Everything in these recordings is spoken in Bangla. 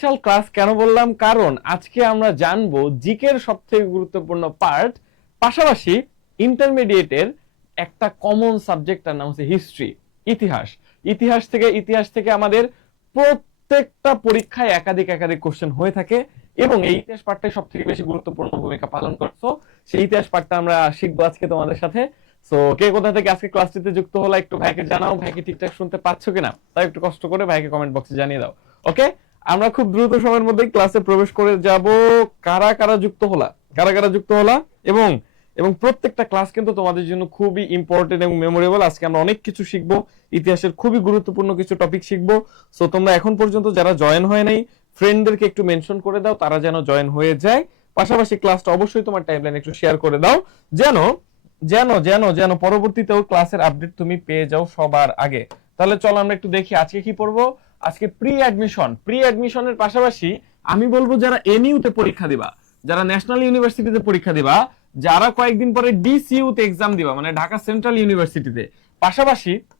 স্পেশাল ক্লাস কেন বললাম, কারণ আজকে আমরা জানবো জিকের সবথেকে গুরুত্বপূর্ণ পার্ট, পাশাপাশি ইন্টারমিডিয়েটের একটা কমন সাবজেক্টটার নাম হচ্ছে হিস্ট্রি, ইতিহাস। ইতিহাস থেকে আমাদের প্রত্যেকটা পরীক্ষায় একাধিক কোশ্চেন হয়ে থাকে এবং এই ইতিহাস পার্টটাই সবথেকে বেশি গুরুত্বপূর্ণ ভূমিকা পালন করছো। সেই ইতিহাস পার্টটা আমরা শিখবো আজকে তোমাদের সাথে। সো কে কোথা থেকে আজকে ক্লাসটিতে যুক্ত হলো একটু ভাইকে জানাও, ভাইকে ঠিকঠাক শুনতে পাচ্ছ কিনা তাই একটু কষ্ট করে ভাইকে কমেন্ট বক্সে জানিয়ে দাও। ওকে, আমরা খুব দ্রুত সময়ের মধ্যে ক্লাসে প্রবেশ করে যাব। কারা কারা যুক্ত হলা এবং এবং প্রত্যেকটা ক্লাস কিন্তু তোমাদের জন্য খুবই ইম্পর্টেন্ট এবং মেমোরেবল। আজকে আমরা অনেক কিছু শিখবো, ইতিহাসের খুবই গুরুত্বপূর্ণ কিছু টপিক শিখবো। সো তোমরা এখন পর্যন্ত যারা জয়েন হয় নাই, ফ্রেন্ডদেরকে একটু মেনশন করে দাও, তারা যেন জয়েন হয়ে যায়। পাশাপাশি ক্লাসটা অবশ্যই তোমার টাইমলাইনে একটু শেয়ার করে দাও, যেন যেন যেন যেন পরবর্তীতেও ক্লাসের আপডেট তুমি পেয়ে যাও সবার আগে। তাহলে চলো আমরা একটু দেখি আজকে কি পড়বো। আজকে প্রি অ্যাডমিশনের পাশাপাশি আমি বলবো যারা এনইউতে পরীক্ষা দিবা, যারা ন্যাশনাল ইউনিভার্সিটিতে পরীক্ষা দিবা, যারা কয়েকদিন পরে ডিসইউতে এক্সাম দিবা মানে ঢাকা সেন্ট্রাল ইউনিভার্সিটিতে,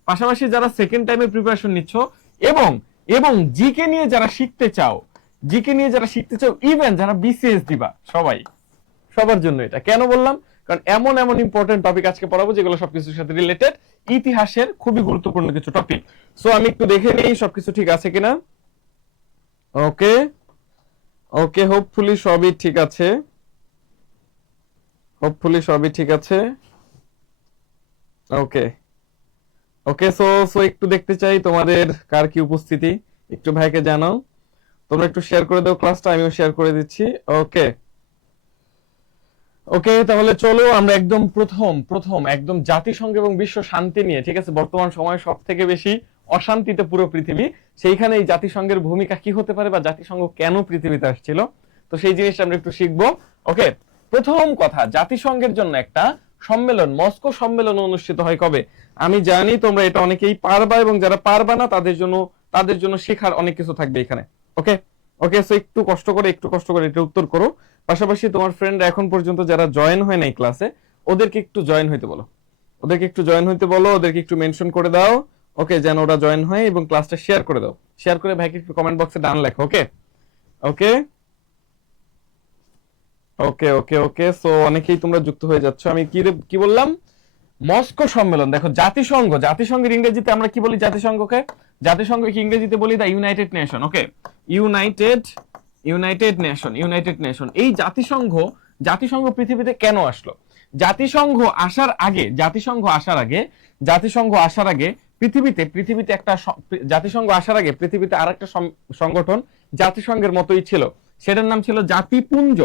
পাশাপাশি যারা সেকেন্ড টাইমে প্রিপারেশন নিচ্ছ এবং এবং জিকে নিয়ে যারা শিখতে চাও, ইভেন যারা বিসিএস দিবা, সবার জন্য এটা কেন বললাম, কারণ এমন ইম্পর্টেন্ট টপিক আজকে পড়াবো যেগুলো সবকিছুর সাথে রিলেটেড, ইতিহাসের খুবই গুরুত্বপূর্ণ কিছু টপিক। সো আমি একটু দেখে নেই সবকিছু ঠিক আছে কিনা। ওকে, হোপফুলি সবই ঠিক আছে। ওকে, সো একটু দেখতে চাই তোমাদের কার কি উপস্থিতি, একটু ভাইকে জানাও। তোমরা একটু শেয়ার করে দাও ক্লাসটা, আমিও শেয়ার করে দিচ্ছি। ওকে, তাহলে চলো আমরা একদম প্রথম একদম জাতিসংঘ এবং বিশ্ব শান্তি নিয়ে, ঠিক আছে, বর্তমান সময়ে সব থেকে বেশি অশান্তিতে পুরো পৃথিবী, সেইখানে এই জাতিসংঘের ভূমিকা কি হতে পারে বা জাতিসংঘ কেন পৃথিবীতে আসছিল, তো সেই জিনিসটা আমরা একটু শিখবো। ওকে, প্রথম কথা, জাতিসংঘের জন্য একটা সম্মেলন, মস্কো সম্মেলন অনুষ্ঠিত হয় কবে? আমি জানি তোমরা এটা অনেকেই পারবা এবং যারা পারবা না তাদের জন্য শেখার অনেক কিছু থাকবে এখানে। ওকে, সো একটু কষ্ট করে এটা উত্তর করো। পাশাপাশি তোমার ফ্রেন্ড এখন পর্যন্ত যারা জয়েন হয় নাই ক্লাসে, ওদেরকে একটু জয়েন হইতে বলো, ওদেরকে একটু মেনশন করে দাও। ওকে, যেন ওরা জয়েন হয় এবং ক্লাসটা শেয়ার করে দাও। শেয়ার করে ভাইকে একটু কমেন্ট বক্সে ডান লেখো। ওকে, সো অনেকেই তোমরা যুক্ত হয়ে যাচ্ছ। আমি কি বললাম? মস্কো সম্মেলন। দেখো, জাতিসংঘের ইংরেজিতে আমরা কি বলি? জাতিসংঘকে ইংরেজিতে বলি দা ইউনাইটেড নেশন। ওকে, ইউনাইটেড নেশন। এই জাতিসংঘ পৃথিবীতে কেন আসলো? জাতিসংঘ আসার আগে পৃথিবীতে আরেকটা সংগঠন জাতিসংঘের মতোই ছিল, সেটার নাম ছিল জাতিপুঞ্জ।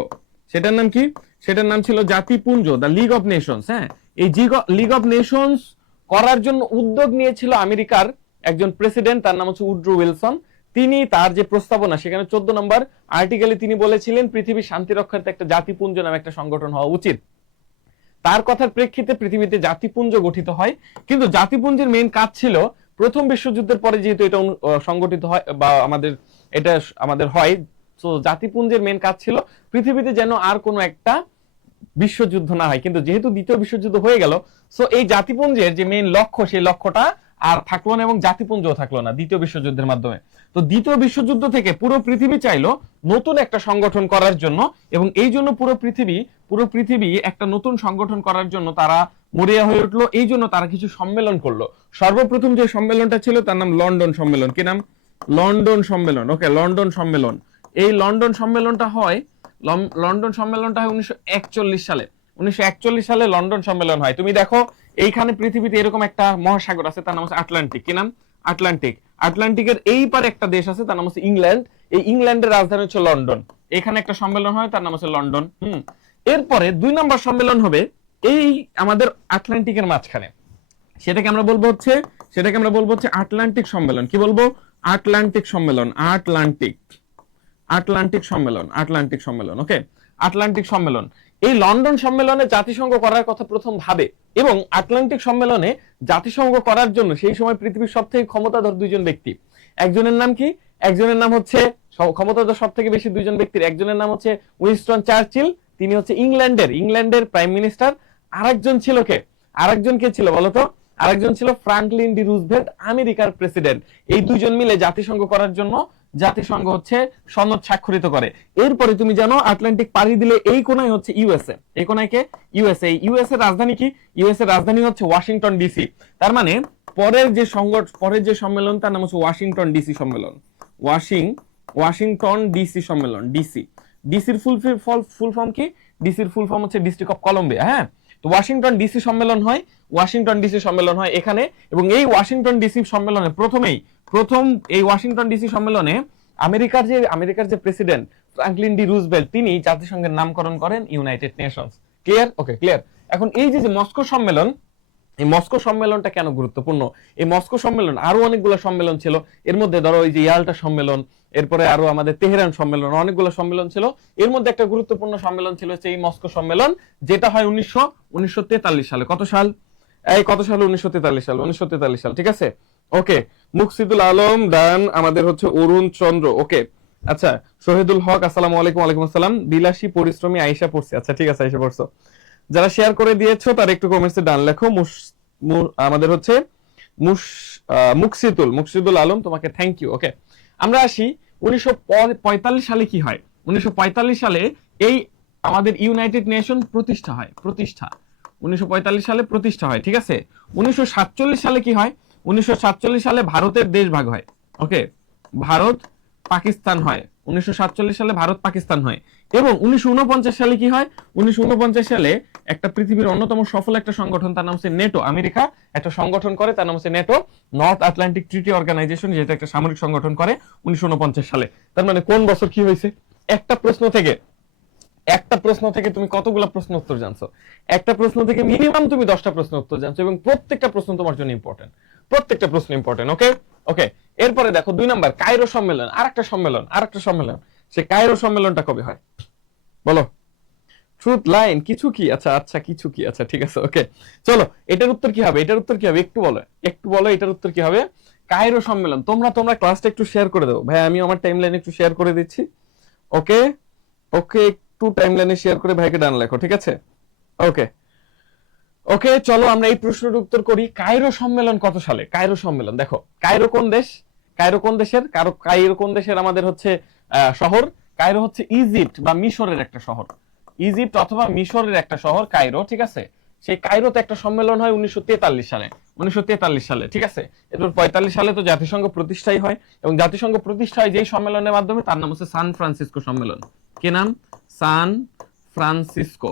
সেটার নাম ছিল জাতিপুঞ্জ, দ্য লিগ অফ নেশনস। হ্যাঁ, এই লিগ অফ নেশনস করার জন্য উদ্যোগ নিয়েছিল আমেরিকার একজন প্রেসিডেন্ট, তার নাম হচ্ছে উড্রো উইলসন। তিনি তার যে প্রস্তাবনা, সেখানে 14 নম্বর আর্টিকেলে তিনি বলেছিলেন পৃথিবীর শান্তি রক্ষার্থে একটা জাতিপুঞ্জ নামে একটা সংগঠন হওয়া উচিত। তার কথার প্রেক্ষিতে পৃথিবীতে জাতিপুঞ্জ গঠিত হয়। কিন্তু জাতিপুঞ্জের মেইন কাজ ছিল, প্রথম বিশ্বযুদ্ধের পরে যেহেতু এটা সংগঠিত হয় বা আমাদের হয়, তো জাতিপুঞ্জের মেইন কাজ ছিল পৃথিবীতে যেন আর কোনো একটা বিশ্বযুদ্ধ না হয়। কিন্তু যেহেতু দ্বিতীয় বিশ্বযুদ্ধ হয়ে গেল, সো এই জাতিপুঞ্জের যে মেইন লক্ষ্য, সেই লক্ষ্যটা আর থাকলো না এবং জাতিপুঞ্জও থাকলো না দ্বিতীয় বিশ্বযুদ্ধের মাধ্যমে। তো দ্বিতীয় বিশ্বযুদ্ধ থেকে পুরো পৃথিবী চাইলো নতুন একটা সংগঠন করার জন্য, এবং এই জন্য পুরো পৃথিবী একটা নতুন সংগঠন করার জন্য তারা মরিয়া হয়ে উঠলো। এই জন্য তারা কিছু সম্মেলন করলো। সর্বপ্রথম যে সম্মেলনটা ছিল তার নাম লন্ডন সম্মেলন। কি নাম? লন্ডন সম্মেলন। ওকে, লন্ডন সম্মেলন। এই লন্ডন সম্মেলনটা হয় 1941 সালে। 1941 সালে লন্ডন সম্মেলন হয়। তুমি দেখো, এইখানে পৃথিবীতে এরকম একটা মহাসাগর আছে, তার নাম হচ্ছে আটলান্টিক। কি নাম? আটলান্টিকের এই পারে একটা দেশ আছে, তার নাম হচ্ছে ইংল্যান্ড। এই ইংল্যান্ডের রাজধানী হচ্ছে লন্ডন। এখানে একটা সম্মেলন হয়, তার নাম হচ্ছে লন্ডন। এরপরে 2 নম্বর সম্মেলন হবে এই আমাদের আটলান্টিকের মাঝখানে। সেটাকে আমরা বলবো হচ্ছে আটলান্টিক সম্মেলন। কি বলবো? আটলান্টিক সম্মেলন। ওকে, আটলান্টিক সম্মেলন। এই লন্ডন সম্মেলনে জাতিসংঘ করার কথা প্রথম ভাবে, এবং আটলান্টিক সম্মেলনে জাতিসংঘ করার জন্য সেই সময় পৃথিবীর সবথেকে ক্ষমতাধর 2জন ব্যক্তি। একজনের নাম কি? একজনের নাম হচ্ছে, ক্ষমতাধর সবথেকে বেশি 2জন ব্যক্তির একজনের নাম হচ্ছে উইনস্টন চার্চিল, তিনি হচ্ছে ইংল্যান্ডের প্রাইম মিনিস্টার। আরেকজন কে ছিল বলতো? আরেকজন ছিল ফ্রাঙ্কলিন ডি রুজভেল্ট, আমেরিকার প্রেসিডেন্ট। এই 2জন মিলে জাতিসংঘ করার জন্য জাতিসংঘ হচ্ছে সনদ স্বাক্ষরিত করে। এরপরে তুমি জানো আটলান্টিক পাড়ি দিলে এই কোনায় হচ্ছে ইউএসএ, এই কোনায় কে? ইউএসএ। ইউএসএ রাজধানী কি? ইউএসএ রাজধানী হচ্ছে ওয়াশিংটন ডিসি। তার মানে পরের যে সম্মেলন তার নাম হচ্ছে ওয়াশিংটন ডিসি সম্মেলন। ওয়াশিংটন ডিসি সম্মেলন। ডিসির ফুল ফর্ম কি? ডিসির ফুল ফর্ম হচ্ছে ডিস্ট্রিক্ট অফ কলম্বিয়া। হ্যাঁ, তো ওয়াশিংটন ডিসি সম্মেলন হয় এখানে। এবং এই ওয়াশিংটন ডিসি সম্মেলনে প্রথম এই ওয়াশিংটন ডিসি সম্মেলনে আমেরিকার যে প্রেসিডেন্ট ফ্রাঙ্কলিন ডি রুজভেল্ট তিনি জাতিসংঘের নামকরণ করেন ইউনাইটেড নেশনস। ক্লিয়ার? ওকে, ক্লিয়ার। এখন এই যে মস্কো সম্মেলন, এই মস্কো সম্মেলনটা কেন গুরুত্বপূর্ণ? এই মস্কো সম্মেলন, আরো অনেকগুলো সম্মেলন ছিল এর মধ্যে, ধরো এই যে ইয়াল্টা সম্মেলন, এরপরে আরো আমাদের তেহরান সম্মেলন, অনেকগুলো সম্মেলন ছিল। এর মধ্যে একটা গুরুত্বপূর্ণ সম্মেলন ছিল হচ্ছে এই মস্কো সম্মেলন, যেটা হয় 1943 সালে। কত সাল? 1943 সাল। ঠিক আছে, ওকে। মুকসিদুল আলম ডান, আমাদের হচ্ছে অরুণ চন্দ্র, ওকে। আচ্ছা, শহীদুল হক আসসালামু আলাইকুম। ওয়ালাইকুম আসসালাম। বিলাসী পরিশ্রমী আয়েশা পড়ছে। আচ্ছা ঠিক আছে, আয়েশা পড়ছো। যারা শেয়ার করে দিয়েছো তার একটু কমেন্টসে ডান লেখো। আমাদের হচ্ছে মুকসিদুল আলম, তোমাকে থ্যাংক ইউ। ওকে, আমরা আসি 1945 সালে কি হয়? 1945 সালে এই আমাদের ইউনাইটেড নেশন প্রতিষ্ঠা হয়। 1945 সালে প্রতিষ্ঠা হয়। ঠিক আছে, 1947 সালে কি হয়? 1947 সালে ভারতের দেশ ভাগ হয়। ওকে, ভারত পাকিস্তান হয়। 1947 সালে ভারত পাকিস্তান হয়। এবং 1949 সালে কি হয়? 1949 সালে একটা পৃথিবীর অন্যতম সফল একটা সংগঠন, তার নাম হচ্ছে নেটো। আমেরিকা একটা সংগঠন করে, তার নাম হচ্ছে NATO, north Atlantic treaty organization, যেটা একটা সামরিক সংগঠন করে 1949 সালে। তার মানে কোন বছর কি হয়েছে? একটা প্রশ্ন থেকে তুমি কতগুলো প্রশ্ন উত্তর জানছো? একটা প্রশ্ন থেকে মিনিমাম তুমি 10টা প্রশ্ন উত্তর জানছো, এবং প্রত্যেকটা প্রশ্ন তোমার জন্য ইম্পর্টেন্ট। ওকে ওকে। এরপরে দেখো 2 নাম্বার, কায়রো সম্মেলন। আরেকটা সম্মেলন। সে কায়রো সম্মেলনটা কবে হয় বলো? ট্রুথ লাইন কিছু কি? আচ্ছা কিছু কি? আচ্ছা ঠিক আছে, ওকে। চলো, এটার উত্তর কি হবে? একটু বলো এটার উত্তর কি হবে? কায়রো সম্মেলন। তোমরা ক্লাসটা একটু শেয়ার করে দাও ভাই, আমি আমার টাইমলাইনে একটু শেয়ার করে দিচ্ছি। ওকে, একটু টাইমলাইনে শেয়ার করে ভাইকে ডান লেখো, ঠিক আছে? ওকে, চলো আমরা এই প্রশ্নের উত্তর করি। কায়রো সম্মেলন কত সালে? কায়রো সম্মেলন, দেখো কায়রো কোন দেশ? কায়রো কোন দেশের আমাদের হচ্ছে শহর? কায়রো হচ্ছে ইজিপ্ট বা মিশরের একটা শহর। ইজিপ্ট অথবা মিশরের একটা শহর কায়রো, ঠিক আছে? সেই কায়রোতে একটা সম্মেলন হয় 1943 সালে, ঠিক আছে? এরপর 45 সালে তো জাতিসংঘ প্রতিষ্ঠাই হয়, এবং জাতিসংঘ প্রতিষ্ঠা হয় যেই সম্মেলনের মাধ্যমে, তার নাম হচ্ছে সান ফ্রান্সিসকো সম্মেলন। কি নাম? সান ফ্রান্সিসকো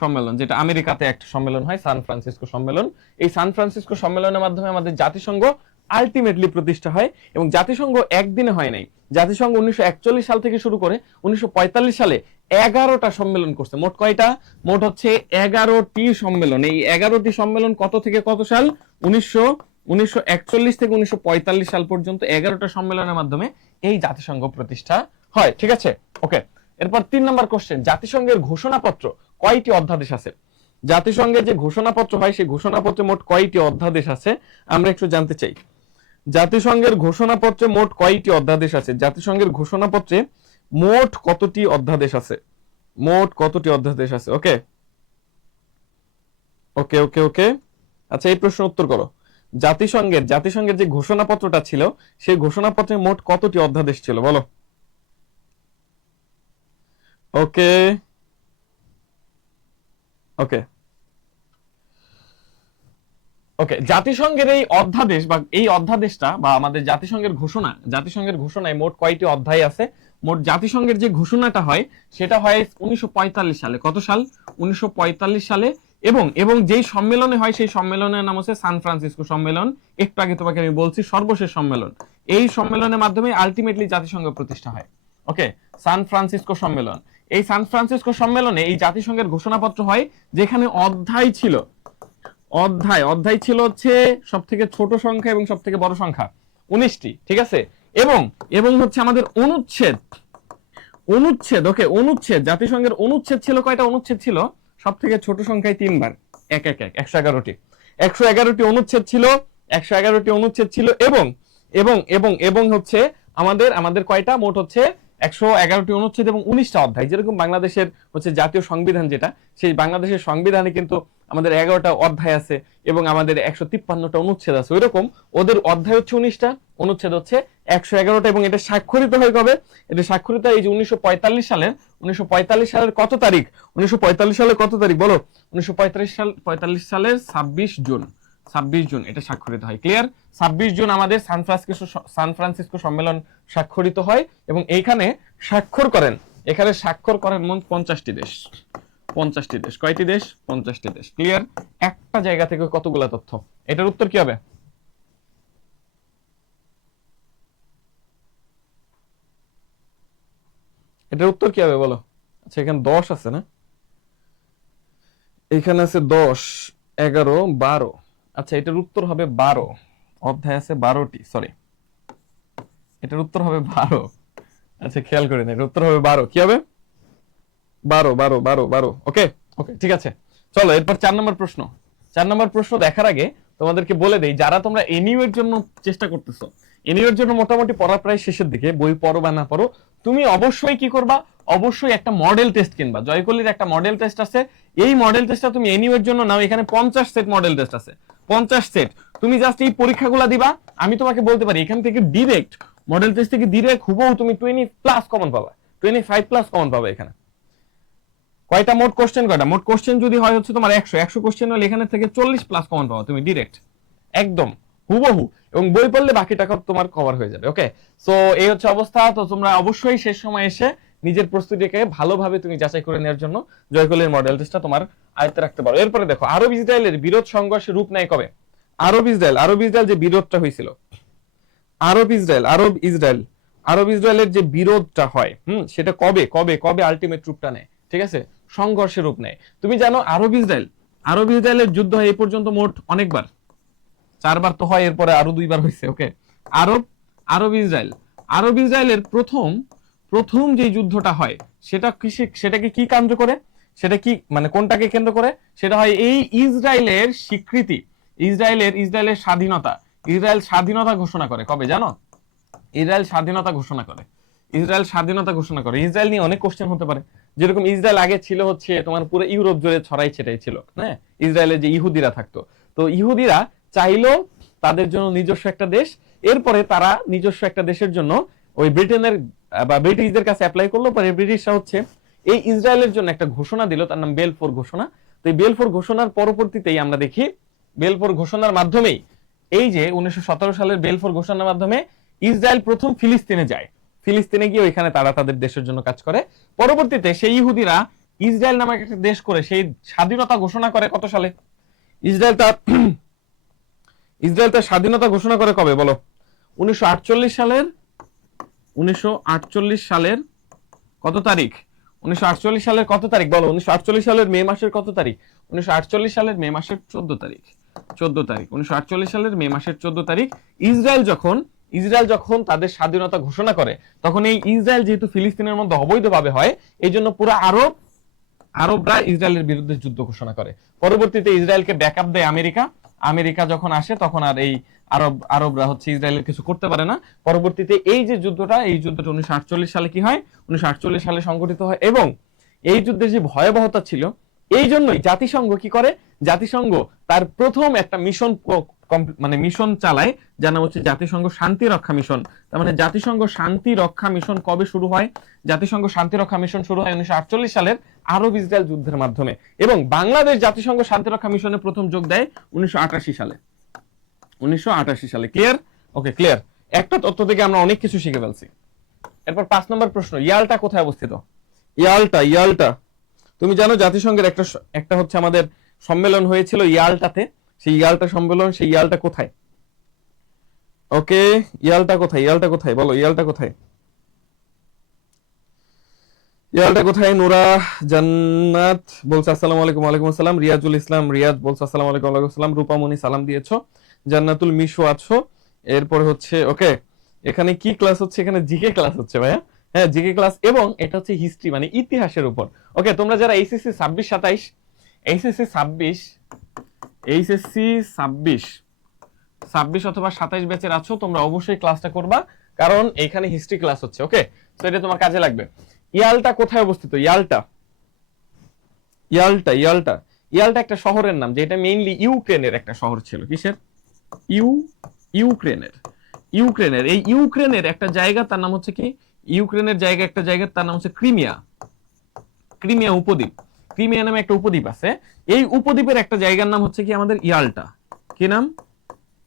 সম্মেলন, যেটা আমেরিকাতে একটা সম্মেলন হয়, সান ফ্রান্সিসকো সম্মেলন। এই সান ফ্রান্সিসকো সম্মেলনের মাধ্যমে আমাদের জাতিসংঘ আলটিমেটলি প্রতিষ্ঠা হয়। এবং জাতিসংঘ একদিনে হয় নাই। জাতিসংঘ 1941 সাল থেকে শুরু করে 1945 সালে 11টা সম্মেলন করছে। মোট কয়টা? মোট হচ্ছে 11টি সম্মেলন। এই 11টি সম্মেলন কত থেকে কত সাল? 1941 থেকে 1945 সাল পর্যন্ত 11টা সম্মেলনের মাধ্যমে এই জাতিসংঘ প্রতিষ্ঠা হয়, ঠিক আছে? ওকে, এরপর 3 নাম্বার কোশ্চেন, জাতিসংঘের ঘোষণাপত্র কয়টি অধ্যাদেশ আছে? জাতিসংঘের যে ঘোষণাপত্র হয়, সেই ঘোষণাপত্রে মোট কয়টি অধ্যাদেশ আছে আমরা একটু জানতে চাই। জাতিসংঘের ঘোষণাপত্রে মোট কয়টি অধ্যাদেশ আছে? জাতিসংঘের ঘোষণাপত্রে মোট কতটি অধ্যাদেশ আছে? ওকে ওকে ওকে ওকে আচ্ছা, এই প্রশ্ন উত্তর করো। জাতিসংঘের যে ঘোষণাপত্রটা ছিল, সেই ঘোষণাপত্রে মোট কতটি অধ্যাদেশ ছিল বলো? ওকে ওকে ওকে, জাতিসংঘের এই অধ্যাদেশ বা এই অধ্যাদেশটা বা আমাদের জাতিসংঘের ঘোষণায় মোট কয়টি অধ্যায় আছে? মোট জাতিসংঘের যে ঘোষণাটা হয়, সেটা হয় 1945 সালে। কত সাল? 1945 সালে। এবং যেই সম্মেলনে হয়, সেই সম্মেলনের নাম হচ্ছে সান ফ্রান্সিসকো সম্মেলন। একটু আগে তোমাকে আমি বলছি, সর্বশেষ সম্মেলন। এই সম্মেলনের মাধ্যমে আলটিমেটলি জাতিসংঘ প্রতিষ্ঠা হয়। ওকে, সান ফ্রান্সিসকো সম্মেলন। এই সান ফ্রান্সিসকো সম্মেলনে এই জাতিসংঘের ঘোষণাপত্র হয়, যেখানে অধ্যায় ছিল হচ্ছে সব থেকে ছোট সংখ্যা এবং সব থেকে বড় সংখ্যা 19টি, ঠিক আছে? এবং হচ্ছে আমাদের অনুচ্ছেদ ওকে, জাতিসংঘের অনুচ্ছেদ ছিল কয়টা? অনুচ্ছেদ ছিল সব থেকে ছোট সংখ্যায় 3 বার, 111টি। 111টি অনুচ্ছেদ ছিল এবং হচ্ছে আমাদের কয়টা? মোট হচ্ছে 111টি অনুচ্ছেদ এবং 19টা অধ্যায়। যেরকম বাংলাদেশের হচ্ছে জাতীয় সংবিধান যেটা, সেই বাংলাদেশের সংবিধানে কিন্তু আমাদের 11টা অধ্যায় আছে এবং আমাদের 153টা অনুচ্ছেদ আছে। ওইরকম ওদের অধ্যায় হচ্ছে 19টা, অনুচ্ছেদ হচ্ছে 111টা। এবং এটা স্বাক্ষরিত হয় কবে? এটা স্বাক্ষরিত হয় এই যে 1945 সালের কত তারিখ? 1945 সালের কত তারিখ বলো? 1945 সালের 26 জুন এটা স্বাক্ষরিত হয়। ক্লিয়ার? 26 জুন আমাদের সান ফ্রান্সিসকো সম্মেলন স্বাক্ষরিত হয় এবং এখানে স্বাক্ষর করেন মোট 50টি দেশ। 50টি দেশ। কয়টি দেশ? 50টি দেশ। ক্লিয়ার? একটা জায়গা থেকে কতগুলা তথ্য? এটার উত্তর কি হবে? এটার উত্তর কি হবে বলো? আচ্ছা, এখানে 10 আছে না? এখানে আছে 10, 11, 12। আচ্ছা, এটার উত্তর হবে 12। অধ্যায় আছে 12টি, সরি, এটার উত্তর হবে 12। আচ্ছা, খেয়াল করে না, এটার উত্তর হবে 12। কি হবে? 12, 12, 12, 12। ওকে ওকে, ঠিক আছে। চলো এরপর 4 নম্বর প্রশ্ন। 4 নম্বর প্রশ্ন দেখার আগে তোমাদেরকে বলে দেই, যারা তোমরা এনইউ এর জন্য চেষ্টা করতেছো, এনইউ এর জন্য মোটামুটি পড়া প্রায় শেষের দিকে, বই পড়ো বা না পড়ো, তুমি অবশ্যই কি করবা? অবশ্যই একটা মডেল টেস্ট কিনবা। জয়কলির একটা মডেল টেস্ট আছে, এই মডেল টেস্টটা তুমি এনইউ এর জন্য নাও। এখানে 50 সেট মডেল টেস্ট আছে, 50 সেট। তুমি জাস্ট এই পরীক্ষাগুলো দিবা। আমি তোমাকে বলতে পারি এখান থেকে ডিরেক্ট মডেল টেস্ট থেকে ডিরেক্ট হুবহু তুমি 20+ কমন পাবা, 25+ কমন পাবা। এখানে কয়টা মোট কোশ্চেন? কয়টা মোট কোশ্চেন যদি হয় হচ্ছে তোমার 100 কোশ্চেন হলে এখানে থেকে 40+ কমন পাবা তুমি ডিরেক্ট, একদম হুবহু। এবং বই পড়লে বাকি টাকা তোমার কভার হয়ে যাবে। ওকে, সো এই হচ্ছে অবস্থা। তো তোমরা অবশ্যই শেষ সময় এসে নিজের প্রস্তুতিকে ভালোভাবে তুমি যাচাই করে নেওয়ার জন্য জয়কলির মডেল টেস্টটা তোমার আয়ত্তে রাখতে পারো। এরপরে দেখো, আরব ইসরায়েলের বিরোধ সংঘর্ষে রূপ নেয় কবে? আরব ইসরায়েল যে বিরোধটা হয়েছিল, আরব ইসরায়েলের যে বিরোধটা হয়, সেটা কবে কবে কবে আলটিমেট রূপটা নেয়? ঠিক আছে, সংঘর্ষের রূপ নেয়। তুমি জানো আরব ইসরায়েলের যুদ্ধ হয় এই পর্যন্ত মোট অনেকবার, 4বার তো হয়, এরপরে আরো 2বার হয়েছে। ওকে, আরব ইসরায়েলের প্রথম যে যুদ্ধটা হয় সেটাকে কি কেন্দ্র করে? সেটা কি মানে কোনটাকে কেন্দ্র করে? সেটা হয় এই ইসরায়েলের স্বীকৃতি, ইসরায়েলের স্বাধীনতা। ইসরায়েল স্বাধীনতা ঘোষণা করে কবে জানো? ইসরায়েল স্বাধীনতা ঘোষণা করে। ইসরায়েল নিয়ে অনেক কোশ্চেন হতে পারে। যেরকম ইসরায়েল আগে ছিল হচ্ছে তোমার পুরো ইউরোপ জুড়ে ছড়াই ছিটাই ছিল, হ্যাঁ, ইসরায়েলে যে ইহুদিরা থাকতো। তো ইহুদিরা চাইলো তাদের জন্য নিজস্ব একটা দেশ, এরপরে তারা নিজস্ব একটা দেশের জন্য ওই ব্রিটেনের বা ব্রিটিশদের কাছে অ্যাপ্লাই করলো। পরে ব্রিটিশরা হচ্ছে এই ইসরায়েলের জন্য একটা ঘোষণা দিল, তার নাম বেলফোর ঘোষণা। তো এই বেলফোর ঘোষণার পরবর্তীতেই আমরা দেখি বেলফোর ঘোষণার মাধ্যমেই, এই যে 1917 সালের বেলফোর ঘোষণার মাধ্যমে ইসরায়েল প্রথম ফিলিস্তিনে যায়। ফিলিস্তিনে গিয়ে ওইখানে তারা তাদের দেশের জন্য কাজ করে। পরবর্তীতে সেই ইহুদিরা ইসরায়েল নামক একটা দেশ করে সেই স্বাধীনতা ঘোষণা করে কত সালে? ইসরায়েল তার স্বাধীনতা ঘোষণা করে কবে বলো? 1948 সালের কত তারিখ? 1948 সালের কত তারিখ বলো? 1948 সালের মে মাসের কত তারিখ? 1948 সালের মে মাসের 14 তারিখ। 1948 সালের মে মাসের 14 তারিখ ইসরায়েল যখন তাদের স্বাধীনতা ঘোষণা করে, তখন এই ইসরায়েল যেহেতু ফিলিস্তিনের মধ্যে অবৈধভাবে হয়, এই জন্য পুরো আরবরা ইসরায়েলের বিরুদ্ধে যুদ্ধ ঘোষণা করে। পরবর্তীতে ইসরায়েলকে ব্যাকআপ দেয় আমেরিকা যখন আসে, তখন আর এই আরবরা হচ্ছে ইসরায়েলের কিছু করতে পারে না। পরবর্তীতে এই যুদ্ধটা 1948 সালে কি হয়? 1948 সালে সংগঠিত হয়। এবং এই যুদ্ধের যে ভয়াবহতা ছিল, এই জন্যই জাতিসংঘ কি করে? জাতিসংঘ তার প্রথম একটা মিশন চালায়, যার নাম হচ্ছে জাতিসংঘ শান্তি রক্ষা মিশন। তার মানে জাতিসংঘ শান্তি রক্ষা মিশন কবে শুরু হয়? জাতিসংঘ শান্তি রক্ষা মিশন শুরু হয় 1948 সালের আরব ইসরায়েল যুদ্ধের মাধ্যমে। এবং বাংলাদেশ জাতিসংঘ শান্তি রক্ষা মিশনে প্রথম যোগ দেয় 1988 সালে। 1988 সালে। ক্লিয়ার? ওকে, ক্লিয়ার। একটা তথ্য থেকে আমরা অনেক কিছু শিখে ফেলছি। এরপর 5 নম্বর প্রশ্ন, ইয়ালটা কোথায় অবস্থিত? ইয়ালটা তুমি জানো জাতিসংঘের একটা হচ্ছে আমাদের সম্মেলন হয়েছিল ইয়ালটাতে। সেই ইয়ালটা সম্মেলন, সেই ইয়ালটা কোথায়? ওকে, ইয়ালটা কোথায় বলো? ইয়ালটা কোথায়? নূরা জান্নাত বলছে আসসালামু আলাইকুম। ওয়ালাইকুম আসসালাম। রিয়াজুল ইসলাম রিয়াজ বলছে আসসালামু আলাইকুম। ওয়ালাইকুম আসসালাম। রূপামণি সালাম দিয়েছো। জান্নাতুল মিশু আছো। এরপর হচ্ছে ওকে, এখানে কি ক্লাস হচ্ছে? এখানে জিকে ক্লাস হচ্ছে ভাইয়া। হ্যাঁ, জিকে ক্লাস, এবং এটা হচ্ছে হিস্ট্রি মানে ইতিহাসের উপর। ওকে, তোমরা যারা এইচএসসি 26 অথবা 27 ব্যাচের আছো, তোমরা অবশ্যই ক্লাসটা করবা। কারণ এইখানে হিস্ট্রি ক্লাস হচ্ছে। ওকে, তো এটা তোমার কাজে লাগবে। ইয়াল্টা কোথায় অবস্থিত? ইয়াল্টা ইয়াল্টা ইয়াল্টা ইয়াল্টা একটা শহরের নাম, যেটা মেইনলি ইউক্রেনের একটা শহর ছিল। কিসের? ইউক্রেনের। ইউক্রেনের এই ইউক্রেনের একটা জায়গা, তার নাম হচ্ছে কি, ইউক্রেনের জায়গা একটা জায়গা, তার নাম হচ্ছে ক্রিমিয়া। ক্রিমিয়া উপদ্বীপ, ক্রিমিয়া নামে একটা উপদ্বীপ আছে। এই উপদ্বীপের একটা জায়গার নাম হচ্ছে কি আমাদের ইয়াল্টা। কি নাম?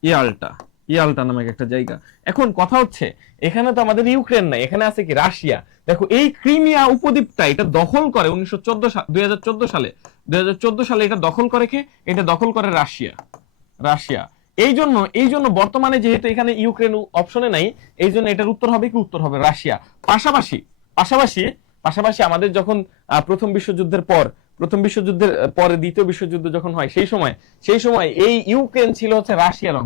ইয়াল্টা। ইয়াল্টা নামে একটা জায়গা। এখন কথা হচ্ছে এখানে তো আমাদের ইউক্রেন নাই, এখানে আছে কি রাশিয়া। দেখো এই ক্রিমিয়া উপদ্বীপটা এটা দখল করে 2014 সালে 2014 সালে এটা দখল করে কে? এটা দখল করে রাশিয়া। রাশিয়া। এই জন্য বর্তমানে যেহেতু এখানে ইউক্রেন অপশনে নাই, এই জন্য এটার উত্তর হবে কি? উত্তর হবে রাশিয়া। পাশাপাশি পাশাপাশি পাশাপাশি আমাদের যখন প্রথম বিশ্বযুদ্ধের পরে দ্বিতীয় বিশ্বযুদ্ধ যখন হয়, সেই সময় এই ইউক্রেন ছিল হচ্ছে রাশিয়ার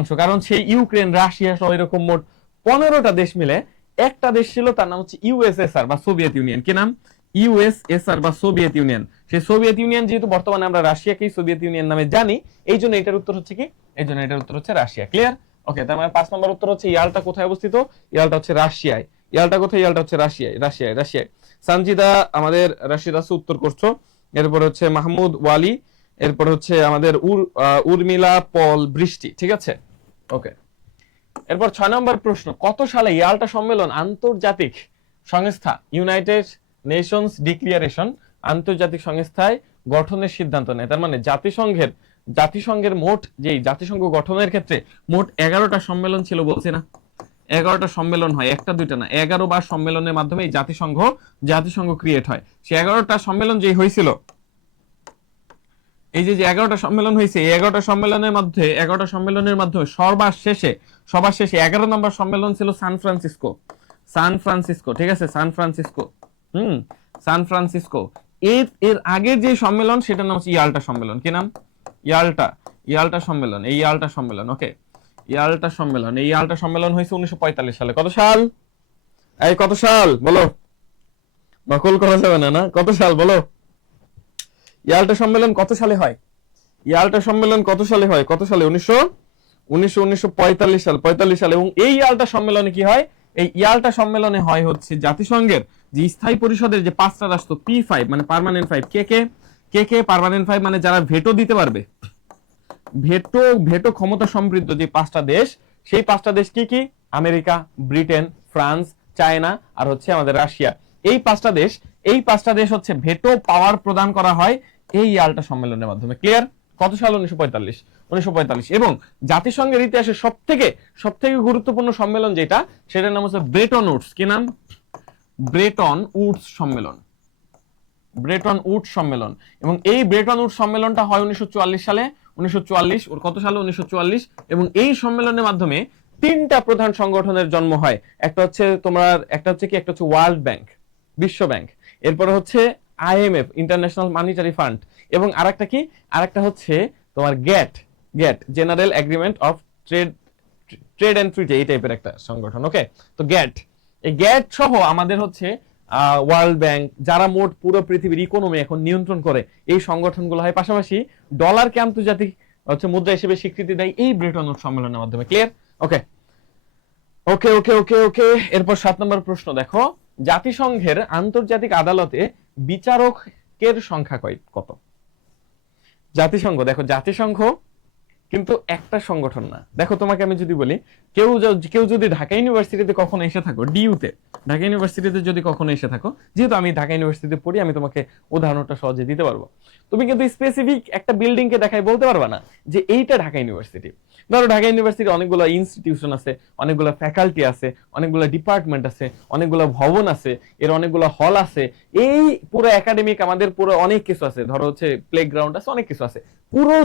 অংশ। কারণ সেই ইউক্রেন, রাশিয়া সহ এরকম মোট 15টা দেশ মিলে একটা দেশ ছিল, তার নাম হচ্ছে ইউএসএসআর বা সোভিয়েত ইউনিয়ন। কি নাম? ইউএসএসআর বা সোভিয়েত ইউনিয়ন। সেই সোভিয়েত ইউনিয়ন যেহেতু বর্তমানে আমরা রাশিয়াকেই সোভিয়েত ইউনিয়ন নামে জানি, এই জন্য এটার উত্তর হচ্ছে কি? এই জন্য এটার উত্তর হচ্ছে রাশিয়া। ক্লিয়ার? ওকে, তার মানে 5 নম্বর উত্তর হচ্ছে ইয়াল্টা কোথায় অবস্থিত? ইয়াল্টা হচ্ছে রাশিয়ায়। ইয়াল্টা কোথায়? ইয়াল্টা হচ্ছে রাশিয়ায়। সানজিদা আমাদের রাশিদা উত্তর করছো। এরপর হচ্ছে মাহমুদ ওয়ালি, এরপর হচ্ছে আমাদের উর্মিলা পল বৃষ্টি। ঠিক আছে, ওকে। এরপর 6 নম্বর প্রশ্ন, কত সালে ইয়াল্টা সম্মেলন আন্তর্জাতিক সংস্থা ইউনাইটেড নেশনস ডিক্লারেশন আন্তর্জাতিক সংস্থায় গঠনের সিদ্ধান্ত নেয়? তার মানে জাতিসংঘের মোট যেই জাতিসংঘ গঠনের ক্ষেত্রে মোট 11টা সম্মেলন ছিল, বলছি না? 11টা সম্মেলন হয়, একটা দুইটা না, 11 বার সম্মেলনের মাধ্যমে এই জাতিসংঘ ক্রিয়েট হয়। সে 11টা সম্মেলন যেই হয়েছিল, এই যে 11টা সম্মেলন হয়েছে, এই 11টা সম্মেলনের মাধ্যমে সবার শেষে 11 নম্বর সম্মেলন ছিল সান ফ্রান্সিসকো। ঠিক আছে, সান ফ্রান্সিসকো। এর আগের যে সম্মেলন সেটার নাম হচ্ছে ইয়াল্টা সম্মেলন। কি নাম? ইয়াল্টা সম্মেলন। এই ইয়াল্টা সম্মেলন, ওকে, ইয়াল্টা সম্মেলন। এই ইয়াল্টা সম্মেলন হয়েছে 1945 সালে। কত সাল? এই কত সাল বলো, নকল করা যাবে না, কত সাল বলো? ইয়াল্টা সম্মেলন কত সালে হয়? ইয়াল্টা সম্মেলন কত সালে হয়? 1945 সাল। এবং এই ইয়াল্টা সম্মেলনে কি হয়? এই ইয়াল্টা সম্মেলনে হয় হচ্ছে জাতিসংঘের যে স্থায়ী পরিষদের যে 5টা রাষ্ট্র, P5 মানে পার্মানেন্ট 5, কে পার্মানেন্ট 5 মানে যারা ভেটো দিতে পারবে, ভেটো ক্ষমতা সমৃদ্ধ যে 5টা দেশ, সেই 5টা দেশ কি কি? আমেরিকা, ব্রিটেন, ফ্রান্স, চায়না আর হচ্ছে আমাদের রাশিয়া। এই 5টা দেশ হচ্ছে ভেটো পাওয়ার প্রদান করা হয় এই ইয়াল্টা সম্মেলনের মাধ্যমে। ক্লিয়ার? কত সাল? 1945। এবং জাতিসংঘের ইতিহাসে সবথেকে গুরুত্বপূর্ণ সম্মেলন যেটা, সেটার নাম হচ্ছে ব্রেটন উডস। কি নাম? ব্রেটন উডস সম্মেলন। এবং এই ব্রেটন উডস সম্মেলনটা হয় 1944 সালে। 1944 ওর কত সালে? 1944। এবং এই সম্মেলনের মাধ্যমে 3টা প্রধান সংগঠনের জন্ম হয়। একটা হচ্ছে ওয়ার্ল্ড ব্যাংক, বিশ্ব ব্যাংক। এরপরে হচ্ছে IMF, ইন্টারন্যাশনাল মনিটারি ফান্ড। এবং আরেকটা হচ্ছে তোমার GATT, general agreement of trade and treaty, এই টাইপের একটা সংগঠন। ওকে, তো এই গ্যাট সহ আমাদের হচ্ছে ওয়ার্ল্ড ব্যাংক, যারা মোট পুরো পৃথিবীর ইকোনমি এখন নিয়ন্ত্রণ করে, এই সংগঠনগুলো হয়। পাশাপাশি ডলারকে আন্তর্জাতিক হচ্ছে মুদ্রা হিসেবে স্বীকৃতি দেয় এই ব্রেটন উডস সম্মেলনের মাধ্যমে। ক্লিয়ার? ওকে। এরপর 7 নম্বর প্রশ্ন দেখো, জাতিসংঘের আন্তর্জাতিক আদালতে বিচারকের সংখ্যা কত? জাতিসংঘ কিন্তু একটা সংগঠন না। দেখো তোমাকে আমি যদি বলি, কেউ যদি ঢাকা ইউনিভার্সিটিতে কখনো এসে থাকো, ঢাকা ইউনিভার্সিটিতে যদি কখনো এসে থাকো, যেহেতু আমি ঢাকা ইউনিভার্সিটিতে পড়ি, আমি তোমাকে উদাহরণটা সহজে দিতে পারবো। তুমি কিন্তু স্পেসিফিক একটা বিল্ডিং কে দেখাই বলতে পারবা না যে এইটা ঢাকা ইউনিভার্সিটি। ধরো ঢাকা ইউনিভার্সিটি অনেকগুলো ইনস্টিটিউশন আছে, অনেকগুলো ফ্যাকাল্টি আছে, অনেকগুলো ডিপার্টমেন্ট আছে, অনেকগুলো ভবন আছে, এর অনেকগুলো হল আছে, এই পুরো একাডেমিক আমাদের পুরো অনেক কিছু আছে, ধরো হচ্ছে প্লেগ্রাউন্ড আছে, অনেক কিছু আছে। পুরো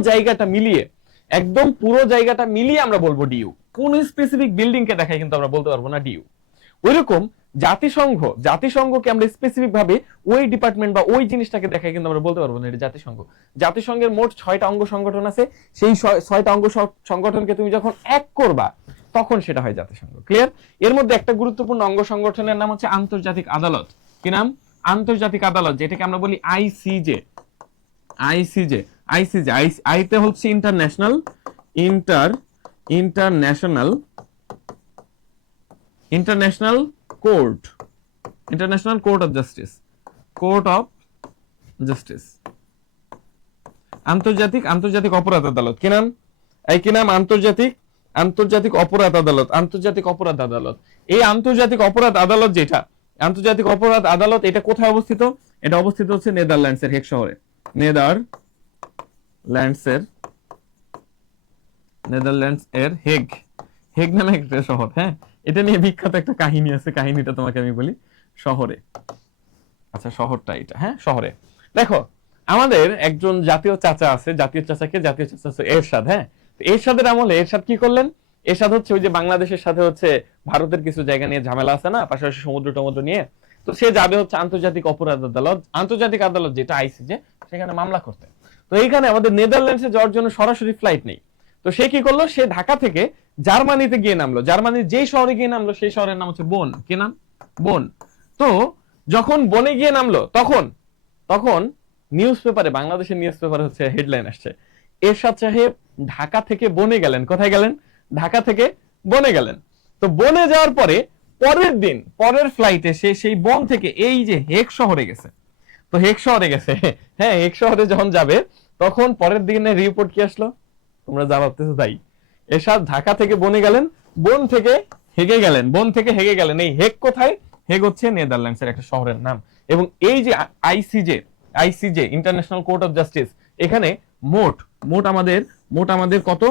জায়গাটা মিলিয়ে আমরা বলবো ডিইউ। কোন স্পেসিফিক বিল্ডিং কে দেখাই কিন্তু আমরা বলতে পারবো না ডিইউ। ওইরকম জাতিসংঘকে আমরা স্পেসিফিক ভাবে ওই ডিপার্টমেন্ট বা ওই জিনিসটাকে দেখাই কিন্তু আমরা বলতে পারবো না এটা জাতিসংঘের মোট 6টা অঙ্গ সংগঠন আছে। সেই 6টা অঙ্গ সংগঠনকে তুমি যখন এক করবা, তখন সেটা হয় জাতিসংঘ। ক্লিয়ার? এর মধ্যে একটা গুরুত্বপূর্ণ অঙ্গ সংগঠনের নাম হচ্ছে আন্তর্জাতিক আদালত। কি নাম? আন্তর্জাতিক আদালত, যেটাকে আমরা বলি আইসিজে। আইতে হচ্ছে international international court, international court of justice, court of justice, আন্তর্জাতিক আন্তর্জাতিক অপরাধ আদালত। কি নাম? এই কি নাম? আন্তর্জাতিক আন্তর্জাতিক অপরাধ আদালত, আন্তর্জাতিক অপরাধ আদালত। এই আন্তর্জাতিক অপরাধ আদালত যেটা, আন্তর্জাতিক অপরাধ আদালত, এটা কোথায় অবস্থিত? এটা অবস্থিত হচ্ছে নেদারল্যান্ডসের হেগ শহরে। নেদারল্যান্ডস এর হেগ, হেগ নামে একটা শহর। হ্যাঁ, এটা নিয়ে বিখ্যাত একটা কাহিনী আছে, কাহিনীটা তোমাকে আমি বলি। শহরে, আচ্ছা শহরটা এটা, হ্যাঁ শহরে। দেখো আমাদের একজন জাতীয় চাচা আছে, জাতীয় চাচা আছে এরশাদ। হ্যাঁ, এরশাদের আমলে এরশাদ কি করলেন? এরশাদ হচ্ছে ওই যে বাংলাদেশের সাথে হচ্ছে ভারতের কিছু জায়গা নিয়ে ঝামেলা আছে না, পাশাপাশি সমুদ্র টমুদ্র নিয়ে, তো সে যাবে হচ্ছে আন্তর্জাতিক অপরাধ আদালত, আন্তর্জাতিক আদালত যেটা আইসিজে, সেখানে মামলা করতে। তো এইখানে আমাদের নেদারল্যান্ডসে যাওয়ার জন্য সরাসরি ফ্লাইট নেই। তো সে কি করলো? সে ঢাকা থেকে জার্মানিতে গিয়ে নামলো। জার্মানির যেই শহরে গিয়ে নামলো সেই শহরের নাম হচ্ছে বোন। কি নাম? বোন। তো যখন বনে গিয়ে নামলো তখন তখন নিউজ পেপারে, বাংলাদেশের নিউজ পেপারে হচ্ছে হেডলাইন আসছে, এরশাদ সাহেব ঢাকা থেকে বনে গেলেন। কোথায় গেলেন? ঢাকা থেকে বনে গেলেন। তো বনে যাওয়ার পরে পরের দিন, পরের ফ্লাইটে সে সেই বন থেকে এই যে হেগ শহরে গেছে। তো হেগ শহরে গেছে, হ্যাঁ হেগ শহরে যখন যাবে তখন পরের দিনে রিপোর্ট কি আসলো? তোমরা যা ভাবতেছো তাই। এরশাদ ঢাকা থেকে বনে গেলেন, বন থেকে হেগে গেলেন, বন থেকে হেগে গেলেন। এই হেগ কোথায়? হেগ হচ্ছে নেদারল্যান্ডসের একটা শহরের নাম। এবং এই যে ICJ international court of justice, এখানে মোট মোট আমাদের মোট আমাদের কত?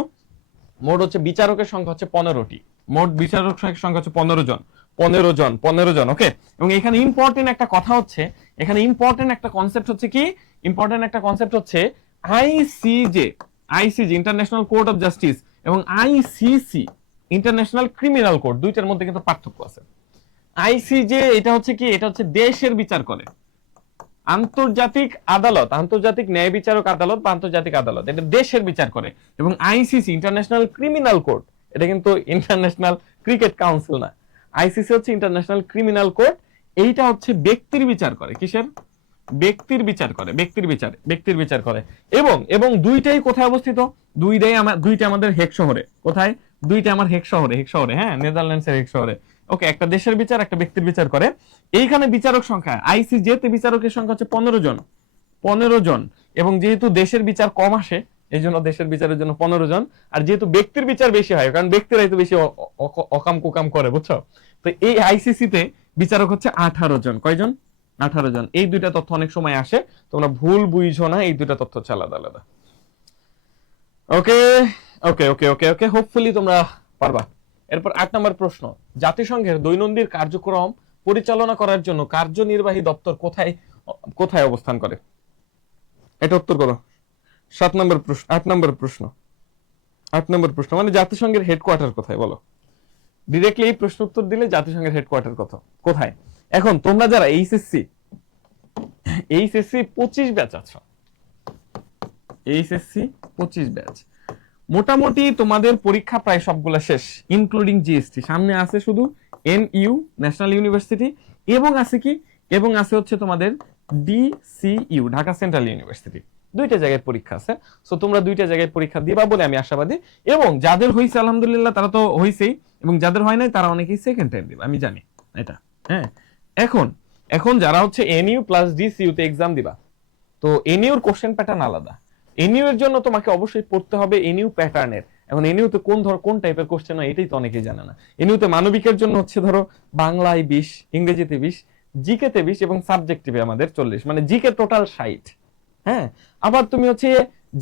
মোট হচ্ছে বিচারকের সংখ্যা হচ্ছে 15টি। মোট বিচারকের সংখ্যা হচ্ছে 15 জন, 15 জন। ওকে, এবং এখানে ইম্পর্টেন্ট একটা কথা হচ্ছে, এখানে ইম্পর্টেন্ট একটা কনসেপ্ট হচ্ছে কি? ইম্পর্টেন্ট একটা কনসেপ্ট হচ্ছে ICJ, ICJ international court of justice এবং আইসিসি ইন্টারন্যাশনাল ক্রিমিনাল কোর্ট, দুইটার মধ্যে কিন্তু পার্থক্য আছে। আইসিজে এটা হচ্ছে কি? এটা হচ্ছে দেশের বিচার করে। আন্তর্জাতিক আদালত, আন্তর্জাতিক ন্যায় বিচারক আদালত বা আন্তর্জাতিক আদালত, এটা দেশের বিচার করে। এবং আইসিসি ইন্টারন্যাশনাল ক্রিমিনাল কোর্ট, এটা কিন্তু ইন্টারন্যাশনাল ক্রিকেট কাউন্সিল না। আইসিসি হচ্ছে ইন্টারন্যাশনাল ক্রিমিনাল কোর্ট, এইটা হচ্ছে ব্যক্তির বিচার করে। কিসের? ব্যক্তির বিচার করে, ব্যক্তির বিচার করে। এবং এবং দুইটাই কোথায় অবস্থিত? দুইটা আমাদের হেগ শহরে। কোথায়? দুইটা আমার হেগ শহরে, হ্যাঁ নেদারল্যান্ডসের হেগ শহরে। ওকে, একটা দেশের বিচার, একটা ব্যক্তির বিচার করে। এইখানে বিচারক সংখ্যা, আইসিজে তে বিচারকের সংখ্যা হচ্ছে 15 জন, 15 জন। এবং যেহেতু দেশের বিচার কম আসে, এই জন্য দেশের বিচারের জন্য 15 জন। আর যেহেতু ব্যক্তির বিচার বেশি হয়, কারণ ব্যক্তিরাই তো বেশি অকাম কুকাম করে, বুঝছো? তো এই আইসিসি তে বিচারক হচ্ছে 18 জন। কয়জন? 18 জন। এই দুইটা তথ্য অনেক সময় আসে, তোমরা ভুল বুঝছো না, এই দুইটা তথ্য হচ্ছে আলাদা আলাদা। ওকে ওকে ওকে ওকে ওকে, হোপফুলি তোমরা পারবা। এরপর 8 নম্বর প্রশ্ন, জাতিসংঘের দৈনন্দিন কার্যক্রম পরিচালনা করার জন্য কার্যনির্বাহী দপ্তর কোথায় কোথায় অবস্থান করে? এটা উত্তর করো। 7 নম্বর প্রশ্ন, 8 নম্বর প্রশ্ন, 8 নম্বর প্রশ্ন, মানে জাতিসংঘের হেডকোয়ার্টার কোথায় বলো? ডিরেক্টলি এই প্রশ্ন উত্তর দিলে জাতিসংঘের হেডকোয়ার্টার কোথায়? এখন তোমরা যারা এইচএসসি 25 ব্যাচ আছো, এইচএসসি 25 ব্যাচ, মোটামুটি তোমাদের পরীক্ষা প্রায় সবগুলা শেষ, ইনক্লুডিং জিএসটি। সামনে আছে শুধু এনইউ, ন্যাশনাল ইউনিভার্সিটি, এবং আছে কি? এবং আছে হচ্ছে তোমাদের ডিসিইউ, ঢাকা সেন্ট্রাল ইউনিভার্সিটি। দুইটা জায়গায় পরীক্ষা আছে। সো তোমরা দুইটা জায়গায় পরীক্ষা দিবা বলে আমি আশাবাদী। এবং যাদের হয়েছে আলহামদুলিল্লাহ, তারা তো হয়েছেই, এবং যাদের হয় নাই তারা অনেকেই সেকেন্ড টাইম দিবে, আমি জানি এটা। হ্যাঁ, এখন এখন যারা হচ্ছে এনইউ প্লাস ডিসিইউ তে এক্সাম দিবা, তো এনইউর কোশ্চেন প্যাটার্ন আলাদা। এনইউ এর জন্য তোমাকে অবশ্যই পড়তে হবে এনইউ প্যাটার্নের। এখন এনইউ তে কোন টাইপের কোশ্চেন হয় এটাই তো অনেকেই জানে না। এনইউ তে মানবিকের জন্য হচ্ছে ধরো বাংলায় 20, ইংরেজিতে 20, জিকে তে 20 এবং সাবজেক্টিভে আমাদের 40, মানে জিকে টোটাল 60। হ্যাঁ, আবার তুমি হচ্ছে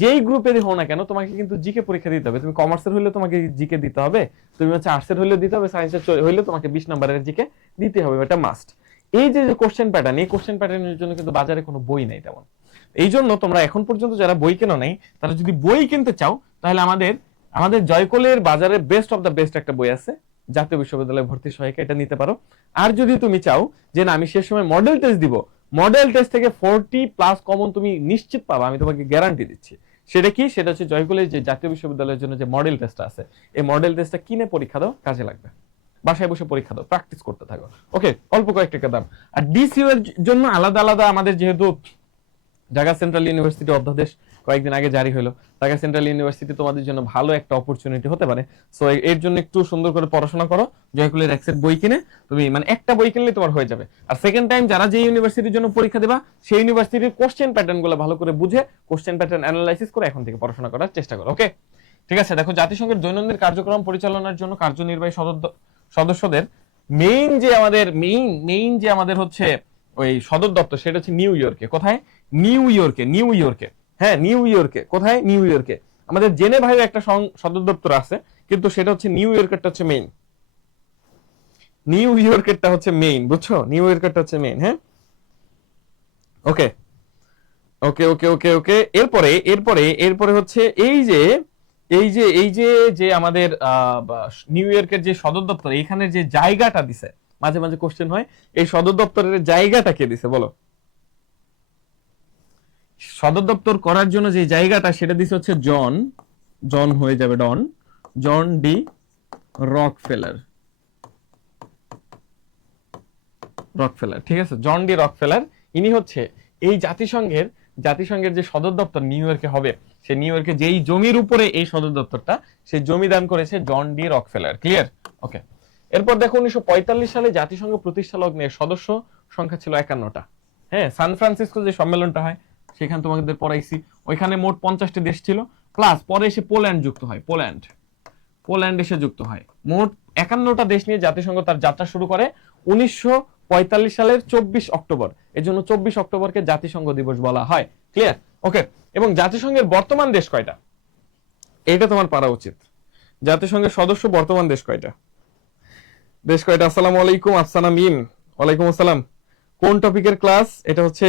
যেই গ্রুপেরই হও না কেন, তোমাকে কিন্তু জিকে পরীক্ষা দিতে হবে। তুমি কমার্সের হইলে তোমাকে জিকে দিতে হবে, তুমি হচ্ছে আর্টসের হইলে দিতে হবে, সায়েন্সের হইলে তোমাকে 20 নম্বরের জিকে দিতে হবে, এটা মাস্ট। এই যে কোশ্চেন প্যাটার্ন, এই কোশ্চেন প্যাটার্নের জন্য কিন্তু বাজারে কোনো বই নাই তেমন। এই জন্য তোমরা এখন পর্যন্ত যারা বই কেনো নাই, তারা যদি বই কিনতে চাও, তাহলে আমাদের জয়কলের বাজারে বেস্ট অফ দ্য বেস্ট একটা বই আছে, জাতীয় বিশ্ববিদ্যালয় ভর্তি সহায়িকা, এটা নিতে পারো। আর যদি তুমি চাও যে না আমি শেষ সময় মডেল টেস্ট দিব, মডেল টেস্ট থেকে 40+ কমন তুমি নিশ্চিত পাবা, আমি তোমাকে গ্যারান্টি দিচ্ছি। সেটা কি? সেটা হচ্ছে জয়কলের যে জাতীয় বিশ্ববিদ্যালয়ের জন্য যে মডেল টেস্টটা আছে, এই মডেল টেস্টটা কিনে পরীক্ষা দাও, কাজে লাগবে। বাসায় বসে পরীক্ষা দাও, প্র্যাকটিস করতে থাকো। ওকে, অল্প কয়েক টাকা দাম। আর ডিসিইউ এর জন্য আলাদা আলাদা আমাদের যেহেতু ঢাকা সেন্ট্রাল ইউনিভার্সিটি অধ্যাদেশ কয়েকদিন আগে জারি হলো। ঢাকা সেন্ট্রাল ইউনিভার্সিটি তোমাদের জন্য ভালো একটা অপরচুনিটি হতে পারে। সো এর জন্য একটু সুন্দর করে পড়াশোনা করো, জয়কুলের এক সেট বই কিনে তুমি মানে একটা বই কিনলে তোমার হয়ে যাবে। আর সেকেন্ড টাইম যারা যে ইউনিভার্সিটির জন্য পরীক্ষা দেবা সেই ইউনিভার্সিটির কোশ্চেন প্যাটার্ন গুলো ভালো করে বুঝে কোশ্চেন প্যাটার্ন অ্যানালাইসিস করে এখন থেকে পড়াশোনা করার চেষ্টা করো। ওকে, ঠিক আছে। দেখো, জাতিসংঘের দৈনন্দিন কার্যক্রম পরিচালনার জন্য কার্যনির্বাহী সদস্যদের মেইন যে আমাদের হচ্ছে ওই সদর দপ্তর, সেটা হচ্ছে নিউ ইয়র্কে। কোথায়? নিউ ইয়র্কে। হ্যাঁ, নিউ ইয়র্কে। কোথায়? নিউ ইয়র্কে। আমাদের জেনেভায় একটা সদর দপ্তর আছে, কিন্তু সেটা হচ্ছে নিউ ইয়র্কেরটা হচ্ছে মেইন। নিউ ইয়র্কেরটা হচ্ছে মেইন, বুঝছো? নিউ ইয়র্কেরটা হচ্ছে মেইন। হ্যাঁ, ওকে ওকে ওকে ওকে ওকে। এরপরে হচ্ছে এই যে আমাদের নিউ ইয়র্কের যে সদর দপ্তর, এখানে যে জায়গাটা দিছে, মাঝে মাঝে কোশ্চেন হয়, এই সদর দপ্তরের জায়গাটা কে দিছে বলো? সদর দপ্তর করার জন্য যে জায়গাটা সেটা দিছে হচ্ছে জন হয়ে যাবে জন ডি রকফেলার। ঠিক আছে, জন ডি রকফেলার। ইনি হচ্ছে এই জাতিসংঘের যে সদর দপ্তর নিউ ইয়র্কে হবে, সেই নিউ ইয়র্কে যেই জমির উপরে এই সদর দপ্তরটা, সেই জমি দান করেছে জন ডি রকফেলার। ক্লিয়ার? ওকে। এরপর দেখো, 1945 সালে জাতিসংঘ প্রতিষ্ঠা লগ্নে সদস্য সংখ্যা ছিল 51টা। হ্যাঁ, সান ফ্রান্সিসকো যে সম্মেলনটা হয় সেখানে তোমাদের পড়াইছি, ওইখানে মোট 50টি দেশ ছিল, প্লাস পরে এসে পোল্যান্ড যুক্ত হয়। পোল্যান্ড এসে যুক্ত হয়। মোট 51টা দেশ নিয়ে জাতিসংঘ তার যাত্রা শুরু করে 1945 সালের 24 অক্টোবর। এর জন্য 24 অক্টোবরকে জাতিসংঘ দিবস বলা হয়। ক্লিয়ার? ওকে। এবং জাতিসংঘের বর্তমান দেশ কয়টা, এটা তোমার পারা উচিত। জাতিসংঘের সদস্য বর্তমান দেশ কয়টা? আসসালামু আলাইকুম আফসানা মিম। ওয়ালাইকুম আসসালাম। কোন টপিকের ক্লাস? এটা হচ্ছে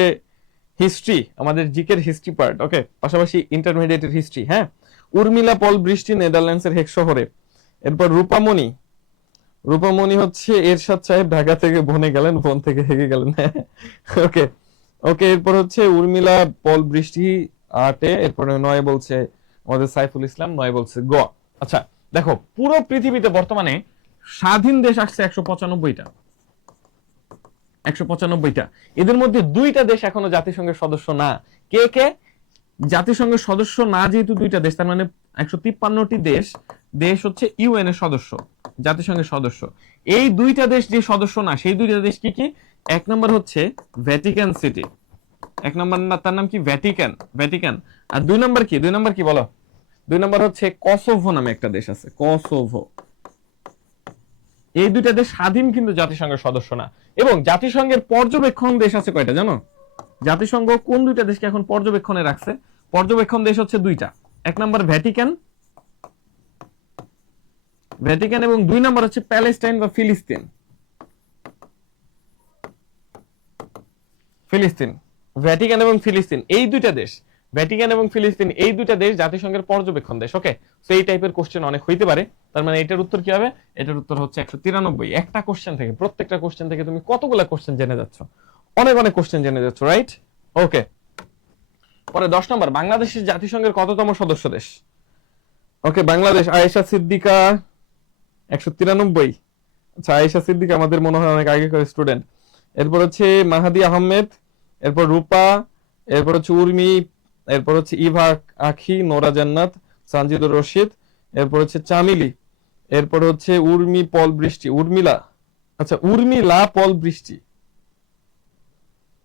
হিস্ট্রি, আমাদের জিকের হিস্ট্রি পার্ট। ওকে, পাশাপাশি ইন্টারমিডিয়েটের হিস্ট্রি। হ্যাঁ, উর্মিলা পল বৃষ্টি নেদারল্যান্ডসের হেগ শহরে। এরপর রূপামণি হচ্ছে এরশাদ সাহেব ঢাকা থেকে বনে গেলেন, বন থেকে হেগে গেলেন। ওকে ওকে। এরপর হচ্ছে উর্মিলা পল বৃষ্টি আটে। এরপরে 9 বলছে আমাদের সাইফুল ইসলাম, 9 বলছে গ। আচ্ছা, দেখো, পুরো পৃথিবীতে বর্তমানে স্বাধীন দেশ আসছে 195টা। এদের মধ্যে 2টা দেশ এখনো জাতিসংঘের সদস্য না। কে? জাতিসংঘের সদস্য না যেহেতু 2টা দেশ, তার মানে 153টি দেশ হচ্ছে ইউএন এর সদস্য, জাতিসংঘের সদস্য। এই 2টা দেশ যে সদস্য না, সেই 2টা দেশ কি? এক নম্বর হচ্ছে ভ্যাটিকান সিটি। এক নম্বর তার নাম কি? ভ্যাটিকান। আর 2 নম্বর কি বলো? 2 নম্বর হচ্ছে কসোভো নামে একটা দেশ আছে, কসোভো। এই 2টা দেশ স্বাধীন কিন্তু জাতিসংঘের সদস্য না। এবং জাতিসংঘের পর্যবেক্ষণ দেশ আছে কয়টা জানো? জাতিসংঘ কোন 2টা দেশকে এখন পর্যবেক্ষণে রাখছে? পর্যবেক্ষণ দেশ হচ্ছে 2টা। এক নম্বর ভ্যাটিকান এবং 2 নম্বর হচ্ছে প্যালেস্টাইন বা ফিলিস্তিন। ভ্যাটিকান এবং ফিলিস্তিন, এই 2টা দেশ, এই 2টা দেশ জাতিসংঘের পর্যবেক্ষণ দেশ। ওকে, সো এই টাইপের কোশ্চেন অনেক হইতে পারে। তার মানে এটার উত্তর কি হবে? এটার উত্তর হচ্ছে 193। একটা কোশ্চেন থেকে, প্রত্যেকটা কোশ্চেন থেকে তুমি কতগুলো কোশ্চেন জেনে যাচ্ছ? অনেক কোশ্চেন জেনে যাচ্ছ, রাইট? ওকে। পরে 10 নম্বর, বাংলাদেশের জাতিসংঘের কততম সদস্য দেশ? ওকে, বাংলাদেশ আয়েশা সিদ্দিকা 193। আচ্ছা, আয়েশা সিদ্দিকা আমাদের মনে হয় অনেক আগেকার স্টুডেন্ট। এরপর হচ্ছে মাহাদি আহমেদ, এরপর রূপা, এরপর হচ্ছে উর্মি, এরপর হচ্ছে ইভা আখি, নোরা জান্নাত, সানজিদুর রশিদ, এরপর হচ্ছে চামিলি, এরপর হচ্ছে উর্মিলা পল বৃষ্টি।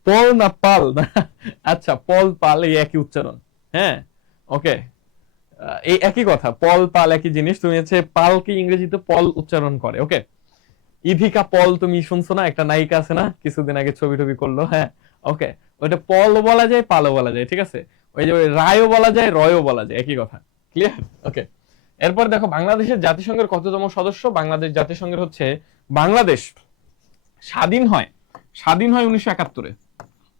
পল না পাল না? আচ্ছা, পল পাল এই একই উচ্চারণ। হ্যাঁ, ওকে, এই একই কথা, পল পাল একই জিনিস। তুমি হচ্ছে পালকে ইংরেজিতে পল উচ্চারণ করে। ওকে, ইভিকা পল তুমি শুনছো না? একটা নায়িকা আছে না, কিছুদিন আগে ছবি করলো। হ্যাঁ, ওকে, ওইটা পল বলা যায়, পালও বলা যায়। ঠিক আছে, ওই যে রায়ও বলা যায়, রয়ও বলা যায়, একই কথা। ক্লিয়ার? ওকে। এরপর দেখো, বাংলাদেশের জাতিসংঘের কততম সদস্য? বাংলাদেশ জাতিসংঘের হচ্ছে, বাংলাদেশ স্বাধীন হয় 1971-এ।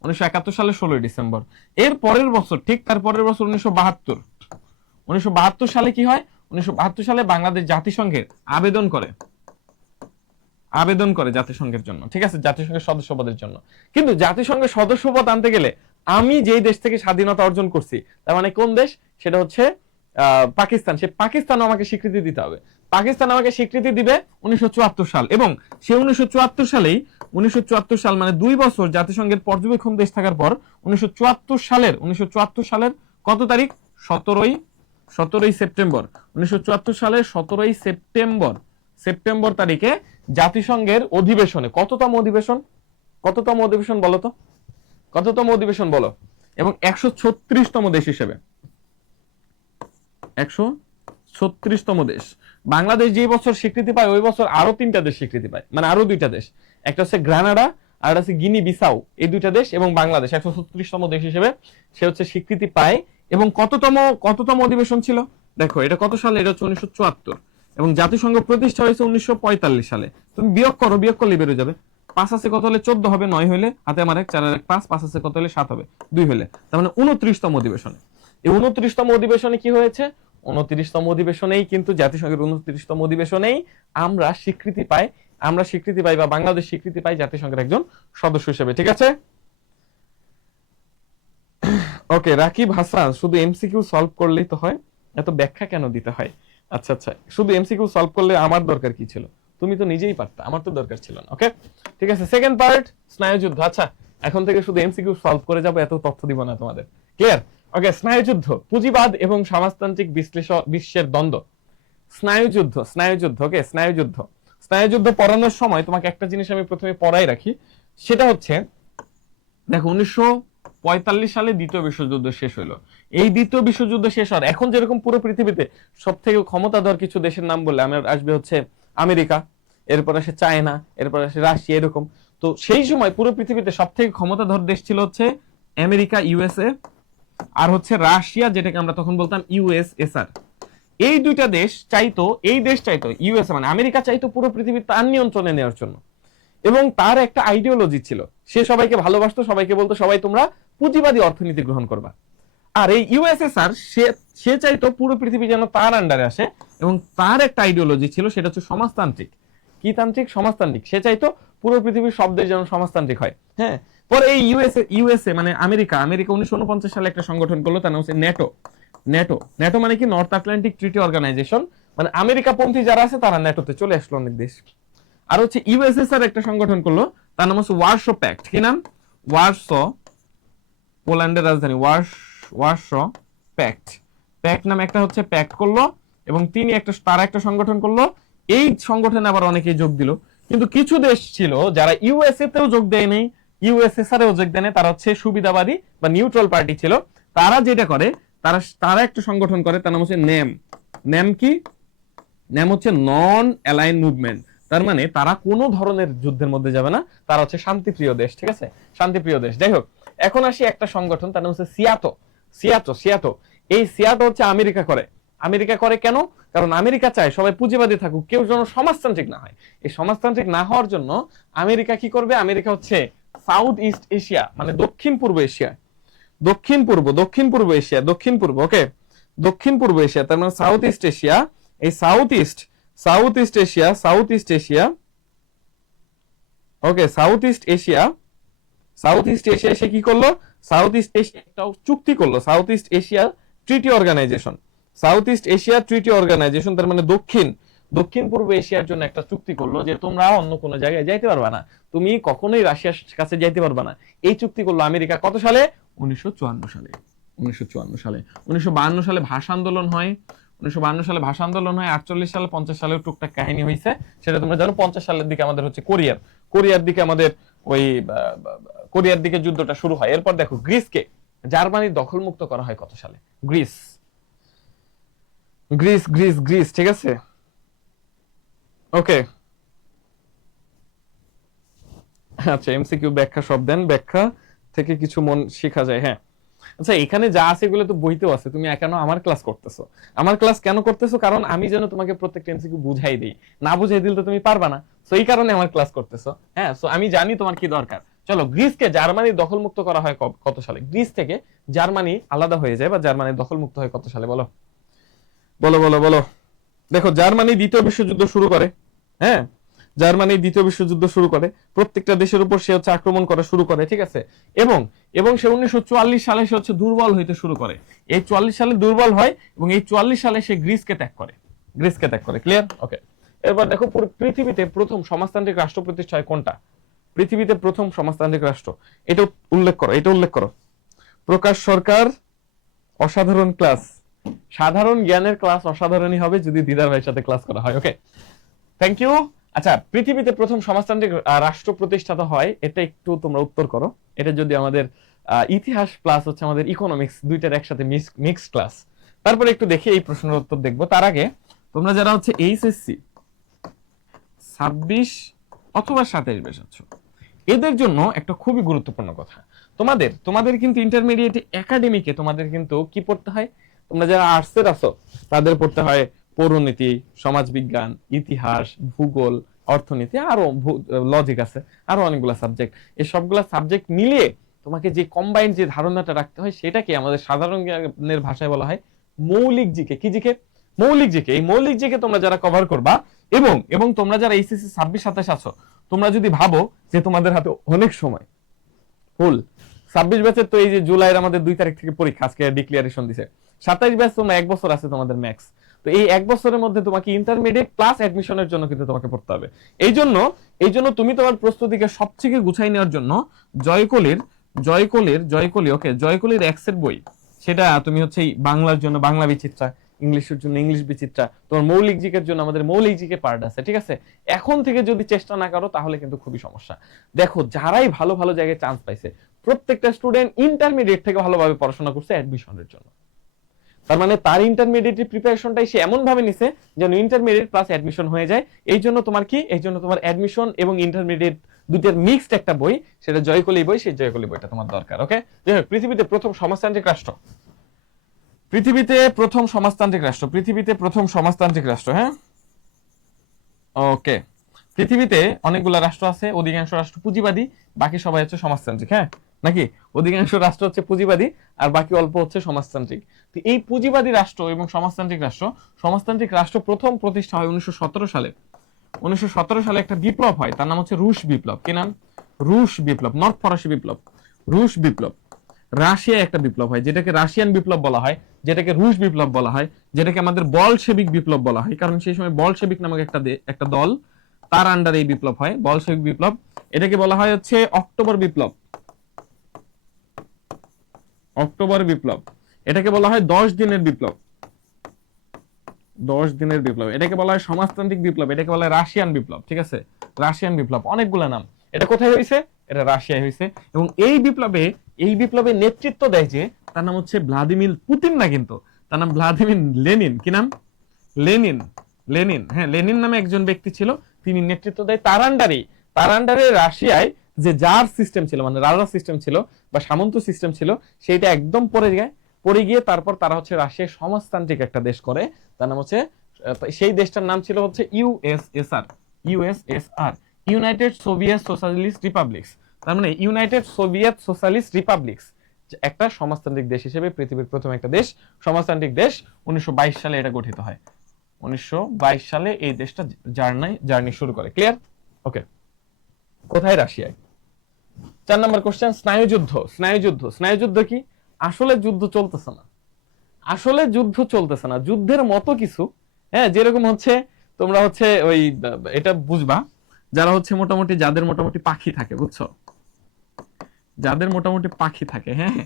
1971 সালে 16 ডিসেম্বর। এর পরের বছর, ঠিক তার পরের বছর 1972 সালে কি হয়? 1972 সালে বাংলাদেশ জাতিসংঘের আবেদন করে জাতিসংঘের জন্য। ঠিক আছে, জাতিসংঘের সদস্যপদের জন্য। কিন্তু জাতিসংঘের সদস্যপদ আনতে গেলে আমি যেই দেশ থেকে স্বাধীনতা অর্জন করছি, তার মানে কোন দেশ? সেটা হচ্ছে পাকিস্তান। সে পাকিস্তান আমাকে স্বীকৃতি দিতে হবে। পাকিস্তান আমাকে স্বীকৃতি দিবে 1974 সাল। এবং সে 1974 সাল মানে 2 বছর জাতিসংঘের পর্যবেক্ষণ দেশ থাকার পর 1974 সালের কত তারিখ? 17ই সেপ্টেম্বর 1974 সালের 17ই সেপ্টেম্বর তারিখে জাতিসংঘের অধিবেশনে, কততম অধিবেশন বলো তো, কততম অধিবেশন বলো? এবং 136তম দেশ হিসেবে, 136তম দেশ। বাংলাদেশ যে বছর স্বীকৃতি পায় ওই বছর আরো 3টা দেশ স্বীকৃতি পায়, মানে আরো 2টা দেশ, একটা হচ্ছে গ্রানাডা আর একটা হচ্ছে গিনি বিসাউ, এই 2টা দেশ, এবং বাংলাদেশ 136তম দেশ হিসেবে সে হচ্ছে স্বীকৃতি পায়। এবং কততম অধিবেশন ছিল দেখো, এটা কত সালে? এটা হচ্ছে 1974, এবং জাতিসংঘ প্রতিষ্ঠা হয়েছে 1945 সালে। তুমি বিয়োগ করলে বেরোয় যাবে। 5 আছে কত হলে? 14 হবে, 9 হইলে হাতে আমার 1, 4 আর 1 5, 5 আছে কত হলে? 7 হবে, 2 হইলে, তার মানে 29তম অধিবেশনে। এই 29তম অধিবেশনে কি হয়েছে? 29তম অধিবেশনেই কিন্তু জাতিসংঘের 29তম অধিবেশনেই আমরা স্বীকৃতি পাই বা বাংলাদেশ স্বীকৃতি পাই জাতিসংঘের একজন সদস্য হিসেবে। ঠিক আছে, ওকে। রাকিব হাসান, শুধু এমসিকিউ সলভ করলেই তো হয়, এত ব্যাখ্যা কেন দিতে হয়? আচ্ছা, শুধু এমসিকিউ সলভ করলে আমার দরকার কি ছিল? তুমি তো নিজেই পারতা, আমার তো দরকার ছিল না। ওকে, ঠিক আছে। সেকেন্ড পার্ট, স্নায়ুযুদ্ধ। আচ্ছা, এখন থেকে শুধু এমসিকিউ সলভ করে যাবো, এত তথ্য দিব না তোমাদের। ক্লিয়ার? ওকে, স্নায়ুযুদ্ধ, পুঁজিবাদ এবং সমাজতান্ত্রিক বিশ্বের দ্বন্দ্ব। স্নায়ুযুদ্ধ। ওকে, স্নায়ুযুদ্ধ পড়ানোর সময় তোমাকে একটা জিনিস আমি প্রথমে পড়াই রাখি, সেটা হচ্ছে দেখো 1945 সালে দ্বিতীয় বিশ্বযুদ্ধ শেষ হলো। এই দ্বিতীয় বিশ্বযুদ্ধ শেষ হওয়ার এখন যেরকম পুরো পৃথিবীতে সব থেকে ক্ষমতাধর কিছু দেশের নাম বললে আমার আসবে হচ্ছে আমেরিকা, এরপর আসে চায়না, এরপর আসে রাশিয়া, এরকম। তো সেই সময় পুরো পৃথিবীতে সব থেকে ক্ষমতাধর দেশ ছিল হচ্ছে আমেরিকা, ইউএসএ, আর হচ্ছে রাশিয়া, যেটাকে আমরা তখন বলতাম ইউএসএসআর। এই দুইটা দেশ চাইতো, ইউএসএ মানে আমেরিকা চাইতো পুরো পৃথিবী তার নিয়ন্ত্রণে নেওয়ার জন্য, এবং তার একটা আইডিওলজি ছিল। সে সবাইকে ভালোবাসতো, সবাইকে বলতো সবাই তোমরা পুঁজিবাদী অর্থনীতি গ্রহণ করবা। আর এই ইউএসএসআর সে চাইতো পুরো পৃথিবী যেন তার আন্ডারে আসে, এবং তার একটা আইডিওলজি ছিল, সেটা হচ্ছে সমাজতান্ত্রিক। কি তান্ত্রিক? সমাজতান্ত্রিক। সে চাইতো পুরো পৃথিবীর সব দেশ যেন সমাজতান্ত্রিক হয়। হ্যাঁ, পরে এই ইউএসএ মানে আমেরিকা 1949 সালে একটা সংগঠন করলো, তার নাম হচ্ছে ন্যাটো মানে কি? North Atlantic treaty organization. মানে আমেরিকা পন্থী যারা আছে তারা ন্যাটোতে চলে আসলো, অনেক দেশ। আর হচ্ছে ইউএসএসআর একটা সংগঠন করলো, তার নাম হচ্ছে ওয়ারশো প্যাক্ট। কি নাম? ওয়ারশো, পোল্যান্ডের রাজধানী ওয়ারশো প্যাক্ট নামে একটা হচ্ছে প্যাক্ট করলো, এবং তারা একটা সংগঠন করলো। এই সংগঠনে আবার অনেকেই যোগ দিল, কিন্তু কিছু দেশ ছিল যারা ইউএসএ তেও যোগ দেয় নাই, ইউএসএসআর এও যোগ দেয় নাই, তারা হচ্ছে সুবিধাবাদী বা নিউট্রাল পার্টি ছিল। তারা যেটা করে, তারা একটা সংগঠন করে, তার নাম হচ্ছে নেম কি? নেম হচ্ছে নন অ্যালাইন মুভমেন্ট। তার মানে তারা কোনো ধরনের যুদ্ধের মধ্যে যাবে না, তারা হচ্ছে শান্তিপ্রিয় দেশ। ঠিক আছে, শান্তিপ্রিয় দেশ। যাই হোক, এখন আসি একটা সংগঠন, তার নাম হচ্ছে সিয়াটো। এই সিয়াটো হচ্ছে আমেরিকা করে কেন? কারণ আমেরিকা চায় সবাই পুঁজিবাদী থাকুক, কেউ যেন সমাজতান্ত্রিক না হয়। এই সমাজতান্ত্রিক না হওয়ার জন্য আমেরিকা কি করবে? আমেরিকা হচ্ছে সাউথ ইস্ট এশিয়া, মানে দক্ষিণ পূর্ব এশিয়া, ওকে, দক্ষিণ পূর্ব এশিয়া, তার মানে সাউথ ইস্ট এশিয়া। এই সাউথ ইস্ট এশিয়া, ওকে, সাউথ ইস্ট এশিয়া এসে কি করলো? সাউথ ইস্ট এশিয়া একটা চুক্তি করলো, south east Asia treaty organization, তার মানে দক্ষিণ পূর্ব এশিয়ার জন্য একটা চুক্তি করলো যে তোমরা অন্য কোনো জায়গায় যাইতে পারবা না, তুমি কখনোই রাশিয়ার কাছে যাইতে পারবা না। এই চুক্তি করলো আমেরিকা কত সালে? 1954 সালে। 1952 সালে ভাষা আন্দোলন হয়। 48 সালে 50 সালের টুকটাক কাহিনী হয়েছে, সেটা তোমরা জানো। 50 সালের দিকে আমাদের হচ্ছে কোরিয়ার দিকে আমাদের ওই কোরিয়ার দিকে যুদ্ধটা শুরু হয়। এরপর দেখো গ্রিসকে জার্মানির দখলমুক্ত করা হয় কত সালে? গ্রিস, ঠিক আছে, ওকে। আচ্ছা, এমসিকিউ ব্যাখ্যা সব দেন, ব্যাখ্যা থেকে কিছু মন শেখা যায়। হ্যাঁ, আচ্ছা, এখানে যা আছে এগুলো তো বইতেও আছে, তুমি কেন আমার ক্লাস করতেছো? আমার ক্লাস কেন করতেছো? কারণ আমি যেন তোমাকে প্রত্যেকটা এমসিকিউ বুঝাই দিই, না বুঝাই দিলে তো তুমি পারবা না, সো এই কারণে আমার ক্লাস করতেছো। হ্যাঁ, সো আমি জানি তোমার কি দরকার। চলো, গ্রিসকে জার্মানির দখলমুক্ত করা হয় কত সালে? গ্রিস থেকে জার্মানি আলাদা হয়ে যায় বা জার্মানির দখলমুক্ত হয় কত সালে? বলো। দেখো, জার্মানি দ্বিতীয় বিশ্বযুদ্ধ শুরু করে। হ্যাঁ, জার্মানি দ্বিতীয় বিশ্বযুদ্ধ শুরু করে, প্রত্যেকটা দেশের উপর সে হচ্ছে আক্রমণ করা শুরু করে। ঠিক আছে, এবং সে 1944 সালে সে হচ্ছে দুর্বল হইতে শুরু করে। এই 44 সালে দুর্বল হয়, এবং এই 44 সালে সে গ্রিসকে ত্যাগ করে। ক্লিয়ার? ওকে। এরপর দেখো, পৃথিবীতে প্রথম সমাজতান্ত্রিক রাষ্ট্র প্রতিষ্ঠা হয় কোনটা? পৃথিবীতে প্রথম সমাজতান্ত্রিক রাষ্ট্র, এটা উল্লেখ করো। প্রকাশ সরকার অসাধারণ ক্লাস, সাধারণ জ্ঞানের ক্লাস অসাধারণই হবে যদি দিদার ভাইয়ের সাথে ক্লাস করা হয়। ওকে, থ্যাংক ইউ। আচ্ছা, পৃথিবীতে প্রথম সমাজতান্ত্রিক রাষ্ট্র প্রতিষ্ঠাতা হয়, এটা একটু তোমরা উত্তর করো। এটা যদি আমাদের ইতিহাস প্লাস হচ্ছে আমাদের ইকোনমিক্স দুইটার একসাথে মিক্স ক্লাস। তারপরে একটু দেখি এই প্রশ্নের উত্তর দেখবো। তার আগে তোমরা যারা হচ্ছে এইচএসসি 26 অথবা 27 ব্যাচ আছো, এদের জন্য একটা খুবই গুরুত্বপূর্ণ কথা, তোমাদের কিন্তু ইন্টারমিডিয়েট একাডেমিকে তোমাদের কিন্তু কি পড়তে হয়, তোমরা যারা আর্টসের আছো তাদের পড়তে হয় পৌরনীতি, সমাজবিজ্ঞান, ইতিহাস, ভূগোল, অর্থনীতি, আরো লজিক আছে, আরো অনেকগুলো সাবজেক্ট। এই সবগুলা সাবজেক্ট মিলিয়ে তোমাকে যে কম্বাইন্ড যে ধারণাটা রাখতে হয় সেটাকে আমাদের সাধারণ জ্ঞানের ভাষায় বলা হয় মৌলিক জিকে। কি জিকে? মৌলিক জিকে। এই মৌলিক জিকে তোমরা যারা কভার করবা, এবং তোমরা যারা এইচএসসি 26-27 আছো, তোমরা যদি ভাবো যে তোমাদের হাতে অনেক সময়, ফুল 26 ব্যাচের তো এই যে জুলাইয়ের আমাদের 2 তারিখ থেকে পরীক্ষা, আজকে ডিক্লারেশন দিছে। 27 ব্যাচ তোমরা 1 বছর আছে তোমাদের ম্যাক্স। তো এই 1 বছরের মধ্যে তোমাকে ইন্টারমিডিয়েট প্লাস অ্যাডমিশনের জন্য কিন্তু তোমাকে পড়তে হবে। এই জন্য তুমি তোমার প্রস্তুতিকে সবথেকে গুছাই নেওয়ার জন্য জয়কলির এক্সের বই, সেটা তুমি হচ্ছে বাংলার জন্য বাংলা বিচিত্রা, ইংলিশের জন্য ইংলিশ বিচিত্রা, তোমার মৌলিক জিকের জন্য আমাদের মৌলিক জিকে পার্ট আছে, ঠিক আছে? এখন থেকে যদি চেষ্টা না করো তাহলে কিন্তু খুবই সমস্যা। দেখো, যারাই ভালো ভালো জায়গায় চান্স পাইছে, প্রত্যেকটা স্টুডেন্ট ইন্টারমিডিয়েট থেকে ভালোভাবে পড়াশোনা করছে অ্যাডমিশনের জন্য। তার মানে তার ইন্টারমিডিয়েট প্রিপারেশনটাই সে এমন ভাবে নিছে যেন ইন্টারমিডিয়েট প্লাস অ্যাডমিশন হয়ে যায়। এই জন্য তোমার অ্যাডমিশন এবং ইন্টারমিডিয়েট দুইটার মিক্সড একটা বই, সেটা জয়কলি বই, সেই জয়কলি বইটা তোমার দরকার। ওকে, পৃথিবীতে প্রথম সমাজতান্ত্রিক রাষ্ট্র, হ্যাঁ, ওকে। পৃথিবীতে অনেকগুলো রাষ্ট্র আছে, অধিকাংশ রাষ্ট্র পুঁজিবাদী, বাকি সবাই হচ্ছে সমাজতান্ত্রিক, হ্যাঁ নাকি? অধিকাংশ রাষ্ট্র হচ্ছে পুঁজিবাদী আর বাকি অল্প হচ্ছে সমাজতান্ত্রিক। তো এই পুঁজিবাদী রাষ্ট্র এবং সমাজতান্ত্রিক রাষ্ট্র প্রথম প্রতিষ্ঠা হয় 1917 সালে। 1917 সালে একটা বিপ্লব হয়, তার নাম হচ্ছে রুশ বিপ্লব। কি নাম? রুশ বিপ্লব, নর্থ ফরাসি বিপ্লব, রুশ বিপ্লব। রাশিয়ায় একটা বিপ্লব হয় যেটাকে রাশিয়ান বিপ্লব বলা হয়, যেটাকে রুশ বিপ্লব বলা হয়, যেটাকে আমাদের বলশেবিক বিপ্লব বলা হয়, কারণ সেই সময় বলশেবিক নামক একটা দল, তার আন্ডারে এই বিপ্লব হয়, বলশেবিক বিপ্লব। এটাকে বলা হয় হচ্ছে অক্টোবর বিপ্লব। এটাকে বলা হয় 10 দিনের বিপ্লব। এটাকে বলা হয় সমাজতান্ত্রিক বিপ্লব, এটাকে বলা হয় রাশিয়ান বিপ্লব, ঠিক আছে? রাশিয়ান বিপ্লব, অনেকগুলো নাম। এটা কোথায় হয়েছে? এটা রাশিয়ায় হয়েছে। এবং এই বিপ্লবে নেতৃত্ব দেয় যে, তার নাম হচ্ছে ভ্লাদিমির পুতিন না, কিন্তু তার নাম ভ্লাদিমির লেনিন। কি নাম? লেনিন, হ্যাঁ, লেনিন নামে একজন ব্যক্তি ছিল, তিনি নেতৃত্ব দেয় তার আন্ডারে রাশিয়ায় যে জার সিস্টেম ছিল, মানে রাজা সিস্টেম ছিল বা সামন্ত সিস্টেম ছিল, সেইটা একদম পড়ে গিয়ে তারপর তারা হচ্ছে রাশিয়ায় সমাজতান্ত্রিক একটা দেশ করে। তার নাম হচ্ছে, সেই দেশটার নাম ছিল হচ্ছে USSR, United Soviet socialist republics. তার মানে ইউনাইটেড সোভিয়েত সোশ্যালিস্ট রিপাবলিক্স একটা সমাজতান্ত্রিক দেশ হিসেবে পৃথিবীর প্রথম একটা দেশ, সমাজতান্ত্রিক দেশ। 1922 সালে এটা গঠিত হয়। 1922 সালে এই দেশটা জার্নি শুরু করে। ক্লিয়ার? ওকে, কোথায়? রাশিয়ায়। 4 নম্বর কোশ্চেন, স্নায়ুযুদ্ধ কি? আসলে যুদ্ধ চলতেছে না, যুদ্ধের মতো কিছু, হ্যাঁ, যেরকম হচ্ছে তোমরা হচ্ছে ওই এটা বুঝবা, যারা হচ্ছে যাদের মোটামুটি পাখি থাকে, বুঝছো? যাদের মোটামুটি পাখি থাকে, হ্যাঁ,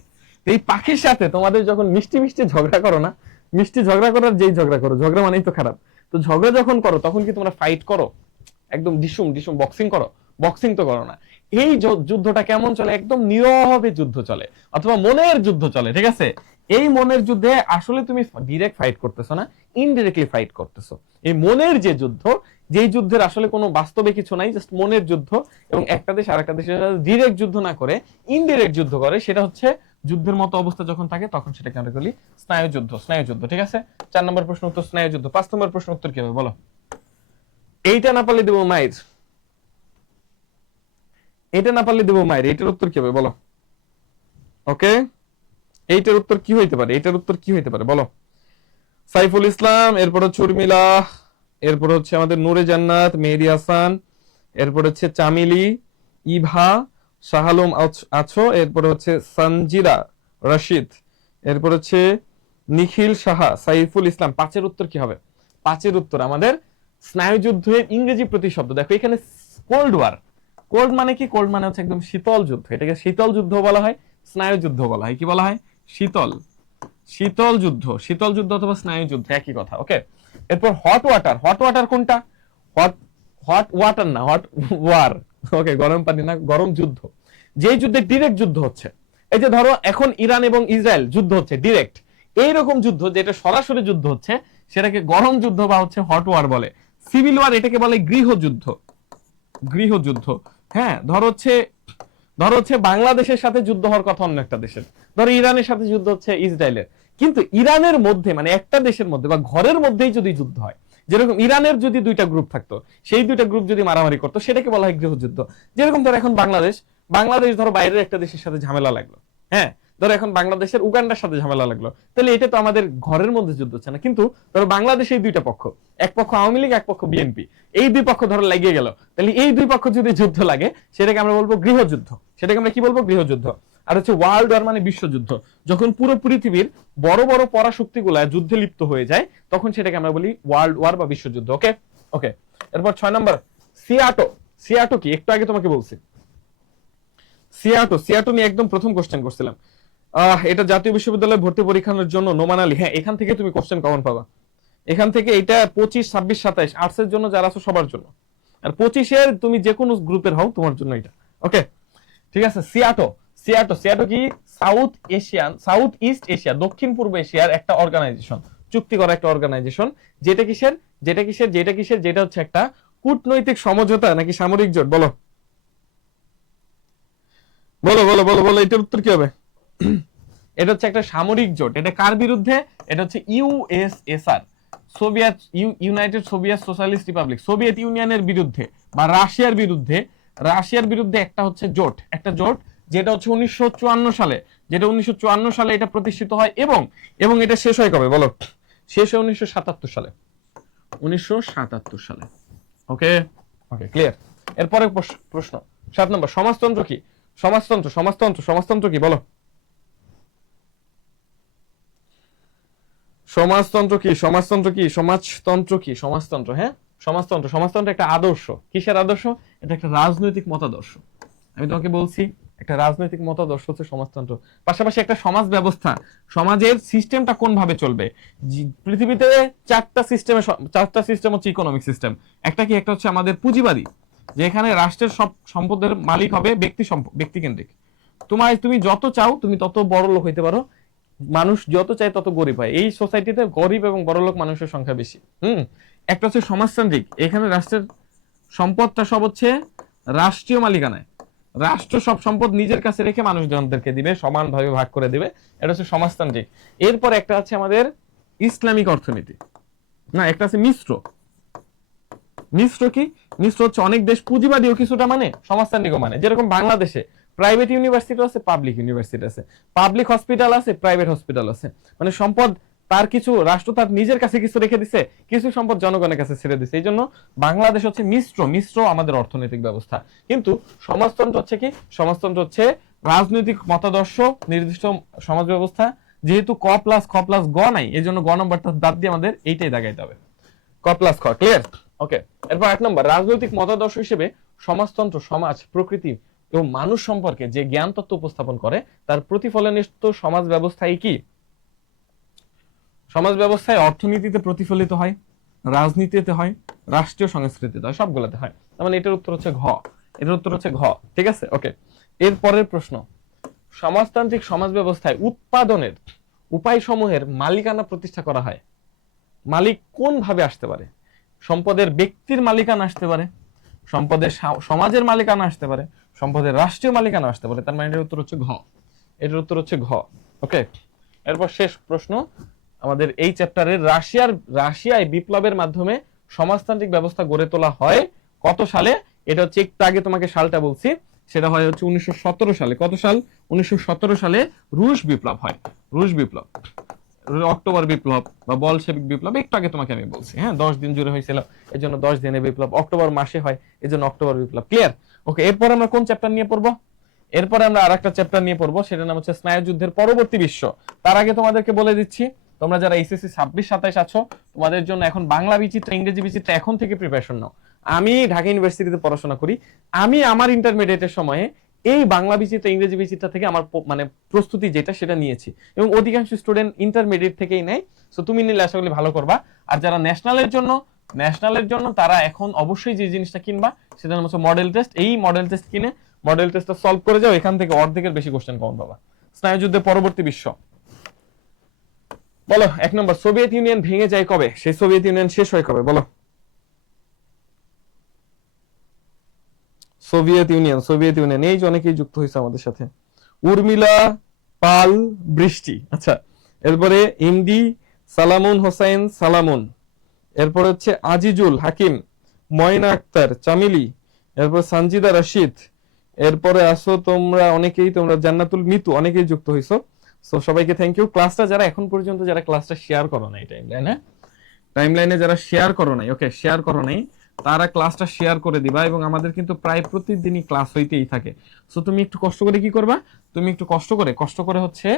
এই পাখির সাথে তোমাদের যখন মিষ্টি ঝগড়া করো না, মিষ্টি ঝগড়া করার যেই ঝগড়া করো, ঝগড়া মানেই তো খারাপ, তো ঝগড়া যখন করো তখন কি তোমরা ফাইট করো? একদম ডিসুম বক্সিং করো? বক্সিং তো করো না। এই যুদ্ধটা কেমন চলে? একদম নীরবে যুদ্ধ চলে, অথবা মনের যুদ্ধ চলে, ঠিক আছে? এই মনের যুদ্ধে আসলে তুমি ডিরেক্ট ফাইট করতেছো না, ইনডিরেক্টলি ফাইট করতেছো। এই মনের যে যুদ্ধ, যেই যুদ্ধের আসলে কোনো বাস্তবে কিছু নাই, জাস্ট মনের যুদ্ধ, এবং একটা দেশ আরেকটা দেশের সাথে ডিরেক্ট যুদ্ধ না করে ইনডিরেক্ট যুদ্ধ করে, সেটা হচ্ছে যুদ্ধের মতো অবস্থা যখন থাকে তখন সেটাকে আমরা বলি স্নায়ুযুদ্ধ, ঠিক আছে? 4 নম্বর প্রশ্ন উত্তর স্নায়ুযুদ্ধ। 5 নম্বর প্রশ্ন উত্তর কি হবে বলো? এইটা না পারলে দেবো মাইর, এটার উত্তর কি হবে বলো? ওকে, এইটার উত্তর কি হইতে পারে বলো? সাইফুল ইসলাম, এরপর হচ্ছে উর্মিলা, এরপর হচ্ছে আমাদের নূরে জান্নাত, মেহেদি হাসান, এরপর হচ্ছে চামিলি, ইভা, শাহালুম আছো, এরপর হচ্ছে সঞ্জিরা রশিদ, এরপর হচ্ছে নিখিল সাহা, সাইফুল ইসলাম। 5 উত্তর কি হবে? 5 উত্তর আমাদের স্নায়ুযুদ্ধের ইংরেজি প্রতিশব্দ। দেখো এখানে কোল্ড ওয়ার, কোল্ড মানে কি? কোল্ড মানে হচ্ছে একদম শীতল যুদ্ধ, এটাকে শীতল যুদ্ধ বলা হয়, স্নায়ুযুদ্ধ বলা হয়। কি বলা হয়? শীতল যুদ্ধ, শীতল যুদ্ধ অথবা স্নায়ু যুদ্ধ একই কথা। ওকে, এরপর হট ওয়াটার, হট ওয়াটার কোনটা? হট হট ওয়াটার না, হট ওয়ার। ওকে, গরম পানি না, গরম যুদ্ধ, যেই যুদ্ধে ডিরেক্ট যুদ্ধ হচ্ছে। এই যে ধরো এখন ইরান এবং ইসরায়েল যুদ্ধ হচ্ছে ডিরেক্ট, এইরকম যুদ্ধ যেটা সরাসরি যুদ্ধ হচ্ছে সেটাকে গরম যুদ্ধ বা হচ্ছে হট ওয়ার বলে। সিভিল ওয়ার এটাকে বলে গৃহযুদ্ধ, গৃহযুদ্ধ। হ্যাঁ, ধরো হচ্ছে বাংলাদেশের সাথে যুদ্ধ হওয়ার কথা অন্য একটা দেশের, ধরো ইরানের সাথে যুদ্ধ হচ্ছে ইসরায়েলের, কিন্তু ইরানের মধ্যে মানে একটা দেশের মধ্যে বা ঘরের মধ্যেই যদি যুদ্ধ হয়, যেরকম ইরানের যদি দুইটা গ্রুপ থাকতো, সেই দুইটা গ্রুপ যদি মারামারি করতো, সেটাকে বলা হয় গৃহযুদ্ধ। যেরকম ধরো এখন বাংলাদেশ ধরো বাইরের একটা দেশের সাথে ঝামেলা লাগলো, হ্যাঁ, ধরো এখন বাংলাদেশের উগান্ডার সাথে ঝামেলা লাগলো, তাহলে এটা তো আমাদের ঘরের মধ্যে যুদ্ধ হচ্ছে না, কিন্তু ধরো বাংলাদেশে এই দুইটা পক্ষ, এক পক্ষ আওয়ামী লীগ, এক পক্ষ বিএনপি, এই দুই পক্ষ ধরো লাগিয়ে গেল, তাহলে এই দুই পক্ষ যদি যুদ্ধ লাগে সেটাকে আমরা বলবো গৃহযুদ্ধ, সেটাকে আমরা কি বলবো? গৃহযুদ্ধ। আর হচ্ছে ওয়ার্ল্ড ওয়ার মানে বিশ্বযুদ্ধ, যখন পুরো পৃথিবীর বড় বড় পরাশক্তিগুলা যুদ্ধে লিপ্ত হয়ে যায় তখন সেটাকে আমরা বলি ওয়ার্ল্ড ওয়ার বা বিশ্বযুদ্ধ। ওকে ওকে, এরপর 6 নম্বর সিয়াটো। সিয়াটো কি? একটু আগে তোমাকে বলছি সিয়াটো, সিয়াটো নিয়ে একদম প্রথম কোশ্চেন করছিলাম। এটা জাতীয় বিশ্ববিদ্যালয় ভর্তি পরীক্ষার জন্য নোমান আলী, হ্যাঁ এখান থেকে তুমি কোশ্চেন কমন পাবা, এখান থেকে। এটা 25, 26, 27 আর্টসের জন্য যারা আছো সবার জন্য, আর 25-এর তুমি যে কোনো গ্রুপের হও তোমার জন্য এটা। ওকে ঠিক আছে। সিয়াটো, সিয়াটো, সিয়াটো কি? সাউথ ইস্ট এশিয়া, দক্ষিণ পূর্ব এশিয়ার একটা অর্গানাইজেশন, চুক্তি করা একটা অর্গানাইজেশন। যেটা কিসের? যেটা হচ্ছে একটা কূটনৈতিক সমঝোতা নাকি সামরিক জোট? বলো বলো বলো বলো বলো, এটার উত্তর কি হবে? এটা হচ্ছে একটা সামরিক জোট। এটা কার বিরুদ্ধে? এটা হচ্ছে USSR, Soviet United Soviet socialist Republic, Soviet ইউনিয়নের বিরুদ্ধে বা রাশিয়ার বিরুদ্ধে একটা হচ্ছে জোট, একটা জোট যেটা হচ্ছে 1954 সালে, এটা প্রতিষ্ঠিত হয় এবং এটা শেষ হয় কবে বলো? শেষ হয় 1977 সালে, 1977 সালে। ওকে ওকে, ক্লিয়ার। এরপরে প্রশ্ন 7 নম্বর, সমাজতন্ত্র কি? সমাজতন্ত্র কি বলো? সমাজতন্ত্র, হ্যাঁ সমাজতন্ত্র একটা আদর্শ। কিসের আদর্শ? এটা একটা রাজনৈতিক মতাদর্শ। আমি তোমাকে বলছি একটা রাজনৈতিক মতাদর্শ হচ্ছে সমাজতন্ত্র। পাশাপাশি একটা সমাজ ব্যবস্থা, সমাজের সিস্টেমটা কোন ভাবে চলবে। পৃথিবীতে চারটা সিস্টেম হচ্ছে ইকোনমিক সিস্টেম। একটা হচ্ছে আমাদের পুঁজিবাদী, যেখানে রাষ্ট্রের সব সম্পদের মালিক হবে ব্যক্তি কেন্দ্রিক। তুমি যত চাও তুমি তত বড় লোক হইতে পারো, মানুষ যত চায় তত গরিব হয়। এই সোসাইটিতে গরিব এবং বড়লোক মানুষের সংখ্যা বেশি। একটা হচ্ছে সমাজতান্ত্রিক, এখানে রাষ্ট্রের সম্পদটা সব হচ্ছে রাষ্ট্রীয় মালিকানায়, রাষ্ট্র সব সম্পদ নিজের কাছে রেখে মানুষজনদেরকে দিবে, সমানভাবে ভাগ করে দিবে। এটা হচ্ছে সমাজতান্ত্রিক। এরপর একটা আছে আমাদের ইসলামিক অর্থনীতি, না একটা আছে মিশ্র। মিশ্র হচ্ছে অনেক দেশ পুঁজিবাদীও কিছুটা মানে, সমাজতান্ত্রিকও মানে। যেরকম বাংলাদেশে প্রাইভেট ইউনিভার্সিটি আছে, পাবলিক ইউনিভার্সিটি আছে, পাবলিক হসপিটাল আছে, প্রাইভেট হসপিটাল আছে। মানে সম্পদ তার কিছু রাষ্ট্র তার নিজের কাছে কিছু রেখে দিছে, কিছু সম্পদ জনগণের কাছে ছেড়ে দিছে। এই জন্য বাংলাদেশ হচ্ছে মিশ্র আমাদের অর্থনৈতিক ব্যবস্থা। কিন্তু সমাজতন্ত্র হচ্ছে কি? সমাজতন্ত্র হচ্ছে রাজনৈতিক মতাদর্শ, নির্দিষ্ট সমাজ ব্যবস্থা। যেহেতু ক প্লাস গ নাই, এই জন্য গ নম্বরটা বাদ দিয়ে আমাদের এইটাই দাগাইতে হবে, ক প্লাস খ। ক্লিয়ার? ওকে, এরপর 8 নম্বর, রাজনৈতিক মতাদর্শ হিসেবে সমাজতন্ত্র সমাজ, প্রকৃতি এবং মানুষ সম্পর্কে যে জ্ঞান তত্ত্ব উপস্থাপন করে তার প্রতিফলনিত সমাজ ব্যবস্থায় কি? সমাজ ব্যবস্থায় অর্থনীতিতে প্রতিফলিত হয়, রাজনীতিতে হয়, রাষ্ট্রীয় সংস্কৃতিতে হয়, সবগুলোতে হয়। তার মানে এটার উত্তর হচ্ছে ঘ। ঠিক আছে? ওকে, এর পরের প্রশ্ন, সমাজতান্ত্রিক সমাজ ব্যবস্থায় উৎপাদনের উপায় সমূহের মালিকানা প্রতিষ্ঠা করা হয়। মালিক কোন ভাবে আসতে পারে? সম্পদের ব্যক্তির মালিকানা আসতে পারে, সম্পদের সমাজের মালিকানা আসতে পারে, সম্পদের রাষ্ট্রীয় মালিকানা আসতে পারে। তার মানে এটার উত্তর হচ্ছে ঘ। ওকে, এরপর শেষ প্রশ্ন আমাদের এই চ্যাপ্টারের, রাশিয়ায় বিপ্লবের মাধ্যমে সমাজতান্ত্রিক ব্যবস্থা গড়ে তোলা হয় কত সালে? এটা হচ্ছে একটু আগে তোমাকে সালটা বলছি, সেটা হয় হচ্ছে 1917 সালে। কত সাল? 1917 সালে রুশ বিপ্লব হয়। অক্টোবর বিপ্লব বা বলশেভিক বিপ্লব একটু আগে তোমাকে আমি বলছি। হ্যাঁ, 10 দিন জুড়ে হয়েছিল, এই জন্য 10 দিনের বিপ্লব। অক্টোবর মাসে হয়, এই জন্য অক্টোবর বিপ্লব। ক্লিয়ার? ওকে, এরপর আমরা কোন চ্যাপ্টার নিয়ে পড়বো? এরপরে আমরা আরেকটা চ্যাপ্টার নিয়ে পড়বো, সেটার নাম হচ্ছে স্নায়ুযুদ্ধের পরবর্তী বিশ্ব। তার আগে তোমাদেরকে বলে দিচ্ছি, তোমরা যারা এইচএসসি 26-27 আছো, তোমাদের জন্য এখন বাংলা বিচিত্রা, ইংরেজি বিচিত্রা এখন থেকে প্রিপারেশন নাও। আমি ঢাকা ইউনিভার্সিটিতে পড়াশোনা করি। আমি আমার ইন্টারমিডিয়েটের সময়ে এই বাংলা বিচিত্র ইংরেজি বিচিত্র থেকে আমার মানে প্রস্তুতি যেটা সেটা নিয়েছি, এবং অধিকাংশ স্টুডেন্ট ইন্টারমিডিয়েট থেকেই নেয়। সো তুমি নিলে আশা করি ভালো করবা। আর যারা ন্যাশনালের জন্য তারা এখন অবশ্যই যে জিনিসটা কিনবা সেটা হচ্ছে মডেল টেস্ট। এই মডেল টেস্ট কিনে মডেল টেস্টটা সলভ করে যাও, এখান থেকে অর্ধেকের বেশি কোশ্চেন কমন পাবা। স্নায়ুযুদ্ধের পরবর্তী বিশ্ব, বলো 1 নম্বর, সোভিয়েত ইউনিয়ন ভেঙে যায় কবে? সেই সোভিয়েত ইউনিয়ন শেষ হয় কবে বলো? সোভিয়েত ইউনিয়ন এই যে অনেকেই যুক্ত হয়েছে আমাদের সাথে। উর্মিলা পাল বৃষ্টি, আচ্ছা। এরপরে ইমডি সালামুন হোসেন সালামুন, এরপর হচ্ছে আজিজুল হাকিম, ময়না আক্তার চামিলি, এরপর সানজিদা রশিদ, এরপরে আসো তোমরা অনেকেই, তোমরা জান্নাতুল মিতু, অনেকেই যুক্ত হইছো। সো সবাইকে থ্যাংক ইউ। ক্লাসটা যারা এখন পর্যন্ত যারা ক্লাসটা শেয়ার করো নাই টাইমলাইনে যারা শেয়ার করো নাই, ওকে শেয়ার করো নাই, তারা ক্লাসটা শেয়ার করে দিবা। এবং আমাদের কিন্তু প্রায় প্রতিদিনই ক্লাস হইতেই থাকে। সো তুমি একটু কষ্ট করে কি করবা, তুমি একটু কষ্ট করে হচ্ছে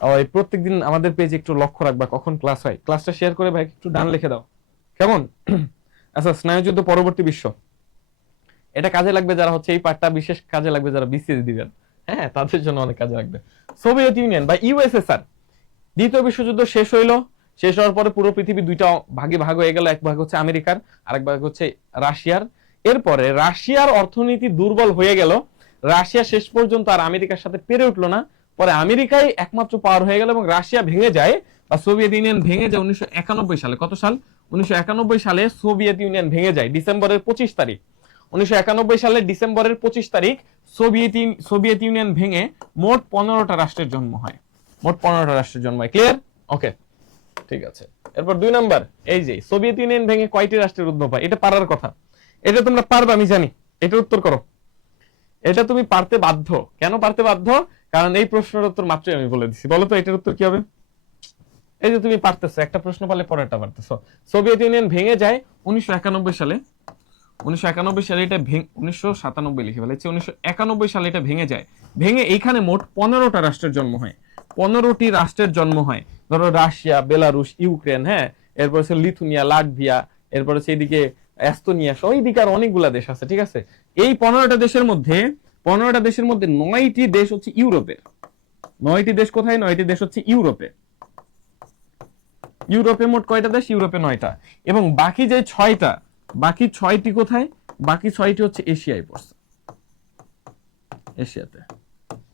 ওই প্রত্যেকদিন আমাদের পেজে একটু লক্ষ্য রাখবা কখন ক্লাস হয়। ক্লাসটা শেয়ার করে ভাই একটু ডান লিখে দাও, কেমন? আচ্ছা, স্নায়ুযুদ্ধ পরবর্তী বিশ্ব, এটা কাজে লাগবে যারা হচ্ছে এই পার্টটা বিশেষ কাজে লাগবে যারা বিসিএস দিবেন, হ্যাঁ তাদের জন্য অনেক কাজে লাগবে। সোভিয়েত ইউনিয়ন বা ইউএসএসআর, দ্বিতীয় বিশ্বযুদ্ধ শেষ হইলো, শেষ হওয়ার পরে পুরো পৃথিবী দুইটা ভাগে ভাগ হয়ে গেল। এক ভাগ হচ্ছে আমেরিকার, আরেক ভাগ হচ্ছে রাশিয়ার। এরপরে রাশিয়ার অর্থনীতি দুর্বল হয়ে গেল, রাশিয়া শেষ পর্যন্ত আর আমেরিকার সাথে পেরে উঠলো না। পরে আমেরিকাই একমাত্র পাওয়ার হয়ে গেল এবং রাশিয়া ভেঙে যায় বা সোভিয়েত ইউনিয়ন ভেঙে যায় 1991 সালে। কত সাল? 1991 সালে সোভিয়েত ইউনিয়ন ভেঙে যায় ডিসেম্বরের 25 তারিখ। 1991 সালের ডিসেম্বরের 25 তারিখ সোভিয়েত ইউনিয়ন ভেঙে মোট 15টা রাষ্ট্রের জন্ম হয়। ক্লিয়ার? ওকে, ঠিক আছে। এরপর 2 নাম্বার, এই যে সোভিয়েত ইউনিয়ন ভেঙে কয়টি রাষ্ট্রের উদ্ভব হয়? এটা পারার কথা, এটা তোমরা পারবে আমি জানি। এটার উত্তর করো, এটা তুমি পারতে বাধ্য। কেন পারতে বাধ্য? কারণ এই প্রশ্নের উত্তর মাত্রই আমি বলে দিছি। বলো তো এটার উত্তর কি হবে? এই যে তুমি পারতেছো, একটা প্রশ্ন পারলে পরেরটা পারতেছো। সোভিয়েত ইউনিয়ন ভেঙে যায় 1991 সালে। 1991 সালে এটা 1997 লিখে ফেলেছি, 1991 সালে এটা ভেঙে যায়। ভেঙে এইখানে মোট 15টা রাষ্ট্রের জন্ম হয়। 15টি রাষ্ট্রের জন্ম হয়। ধরো রাশিয়া, বেলারুশ, ইউক্রেন, হ্যাঁ, এরপর হচ্ছে লিথুনিয়া, লাটভিয়া, এরপর হচ্ছে এইদিকে এস্তোনিয়া, ওইদিকে আর অনেকগুলা দেশ আছে, ঠিক আছে। এই 15টা দেশের মধ্যে 9টি দেশ হচ্ছে ইউরোপের। 9টি দেশ কোথায়? 9টি দেশ হচ্ছে ইউরোপে। ইউরোপে মোট কয়টা দেশ? ইউরোপে 9টা। এবং বাকি যে 6টা, বাকি 6টি কোথায়? বাকি 6টি হচ্ছে এশিয়ায় পড়ছে, এশিয়াতে।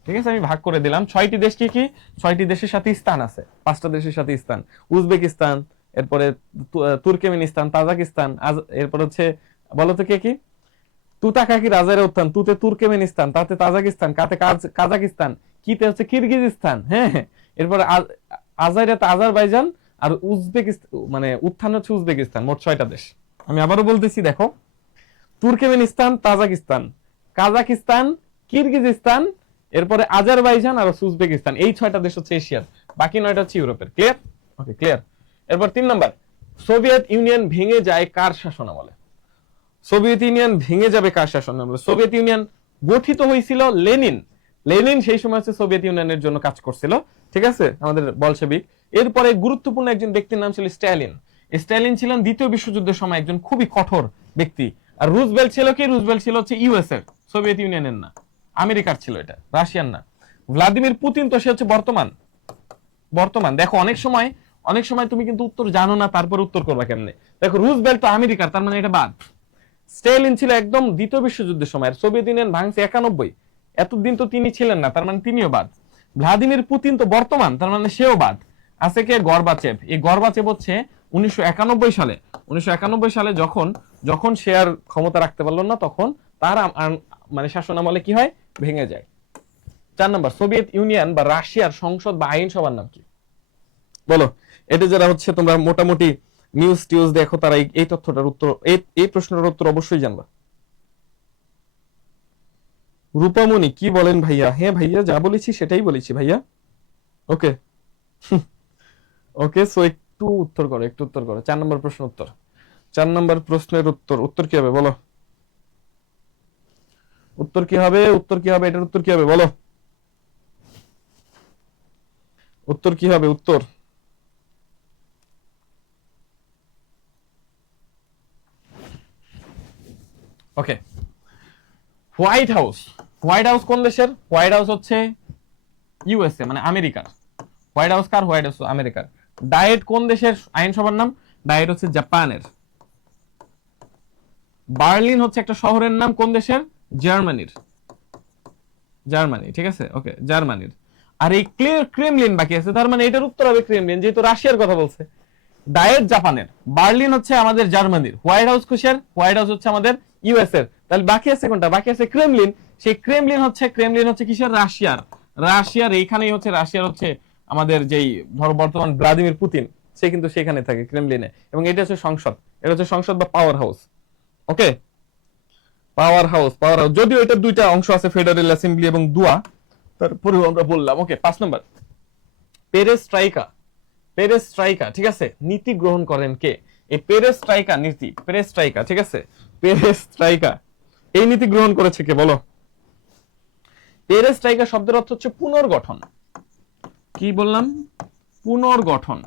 ঠিক আছে, আমি ভাগ করে দিলাম। 6টি দেশ কি কি? 6টি দেশের সাথে স্থান আছে, 5টা দেশের সাথে স্থান। উজবেকিস্তান, এরপরে তুর্কমেনিস্তান, তাজাকিস্তান, এরপর হচ্ছে বলো তো কে কি? তুতা কাকি রাজারে উত্থান, তুতে তুর্কমেনিস্তান, তাতে তাজাকিস্তান, কাতে কাজাকিস্তান, কিতে হচ্ছে কিরগিজস্তান, হ্যাঁ। এরপরে আজাইরাতে আজারবাইজান, আর উজবেকিস্তান মানে উত্থান হচ্ছে উজবেকিস্তান। মোট 6টা দেশ। আমি আবারও বলতেছি, দেখো, তুর্কমেনিস্তান, তাজাকিস্তান, কাজাকিস্তান, কিরগিজস্তান, এরপরে আজারবাইজান আর উজবেকিস্তান, এই 6টা দেশ হচ্ছে এশিয়ার, বাকি 9টা হচ্ছে ইউরোপের। ক্লিয়ার? ওকে, ক্লিয়ার। এরপর 3 নাম্বার, সোভিয়েত ইউনিয়ন ভেঙে যায় কার শাসনামলে? সোভিয়েত ইউনিয়ন ভেঙে যাবে কার শাসনামলে? সোভিয়েত ইউনিয়ন গঠিত হয়েছিল লেনিন সেই সময় হচ্ছে সোভিয়েত ইউনিয়নের জন্য কাজ করছিল, ঠিক আছে, আমাদের বলশেবিক। এরপরে গুরুত্বপূর্ণ একজন ব্যক্তির নাম ছিল স্ট্যালিন। স্ট্যালিন ছিলেন দ্বিতীয় বিশ্বযুদ্ধের সময় একজন খুবই কঠোর ব্যক্তি। আর রুজবেল্ট ছিল কি? রুজবেল্ট ছিল হচ্ছে ইউএস এর, সোভিয়েত ইউনিয়নের না, আমেরিকার ছিল, এটা রাশিয়ান না। ভ্লাদিমির পুতিন তো সে হচ্ছে বর্তমান। দেখো, অনেক সময় তুমি কিন্তু উত্তর জানো না, তারপর উত্তর করবা কেমনে। দেখো, রুজবেল্ট তো আমেরিকার, তার মানে এটা বাদ। স্ট্যালিন ছিল একদম দ্বিতীয় বিশ্বযুদ্ধের সময়, আর সোভিয়েত ইউনিয়ন ভাঙছে 91, এতদিন তো তিনি ছিলেন না, তার মানে তিনিও বাদ। ভ্লাদিমির পুতিন তো বর্তমান, তার মানে সেও বাদ। আছে কে? গর্বাচেভ। এই গর্বাচেভ হচ্ছে 1991 সালে যখন সে আর ক্ষমতা রাখতে পারলো না, তখন তার মানে শাসনামলে কি হয়? ভেঙে যায়। 4 নম্বর, সোভিয়েত ইউনিয়ন বা রাশিয়ার সংসদ বা আইনসভার নাম কি? বলো। এটা যারা হচ্ছে তোমরা মোটামুটি নিউজ টিউজ দেখো, তারা এই তথ্যটার উত্তর, এই প্রশ্নটার উত্তর অবশ্যই জানবা। রূপামণি কি বলেন ভাইয়া? হ্যাঁ ভাইয়া, যা বলেছি সেটাই বলেছি ভাইয়া। ওকে, ওকে। সো একটু উত্তর করো 4 নম্বর প্রশ্ন উত্তর। 4 নম্বর প্রশ্নের উত্তর কি হবে বলো? উত্তর কি হবে? এটার উত্তর কি হবে বলো? উত্তর কি হবে? উত্তর ওকে, হোয়াইট হাউস হোয়াইট হাউস কোন দেশের? হোয়াইট হাউস হচ্ছে ইউএসএ, মানে আমেরিকার। হোয়াইট হাউস কার? হোয়াইট হাউস আমেরিকার। ডায়েট কোন দেশের আইনসভার নাম? ডায়েট হচ্ছে জাপানের। বার্লিন হচ্ছে একটা শহরের নাম কোন দেশের? জার্মানির। জার্মানি, ঠিক আছে, ওকে, জার্মানির। আর এই ক্রেমলিন বাকি আছে, তার মানে এটার উত্তর হবে ক্রেমলিন, যেহেতু রাশিয়ার কথা বলছে। ডায়েট জাপানের, বার্লিন হচ্ছে আমাদের জার্মানির, হোয়াইট হাউস কুশের? হোয়াইট হাউস হচ্ছে আমাদের ইউএস এর। তাহলে বাকি আছে কোনটা? বাকি আছে ক্রেমলিন। সেই ক্রেমলিন হচ্ছে কিসের? রাশিয়ার। রাশিয়ার এইখানেই হচ্ছে, রাশিয়ার হচ্ছে আমাদের যেই ধরো বর্তমান ভ্লাদিমির পুতিন, সে কিন্তু সেখানে থাকে ক্রেমলিনে, এবং এটা হচ্ছে সংসদ। এটা হচ্ছে সংসদ বা পাওয়ার হাউস। ওকে, পাওয়ার হাউস, পাওয়ার হাউস, যদিও এটার দুইটা অংশ আছে, ফেডারেল অ্যাসেম্বলি এবং দুয়া, তারপরে আমরা বললাম। ওকে, 5 নম্বর, পেরেস্ট্রাইকা। পেরেস্ট্রাইকা, ঠিক আছে, নীতি গ্রহণ করেন কে? এই পেরেস্ট্রাইকা নীতি, পেরেস্ট্রাইকা, ঠিক আছে, পেরেস্ট্রাইকা, এই নীতি গ্রহণ করেছে কে বলো? পেরেস্ট্রাইকা শব্দের অর্থ হচ্ছে পুনর্গঠন। কি বললাম? পুনর্গঠন।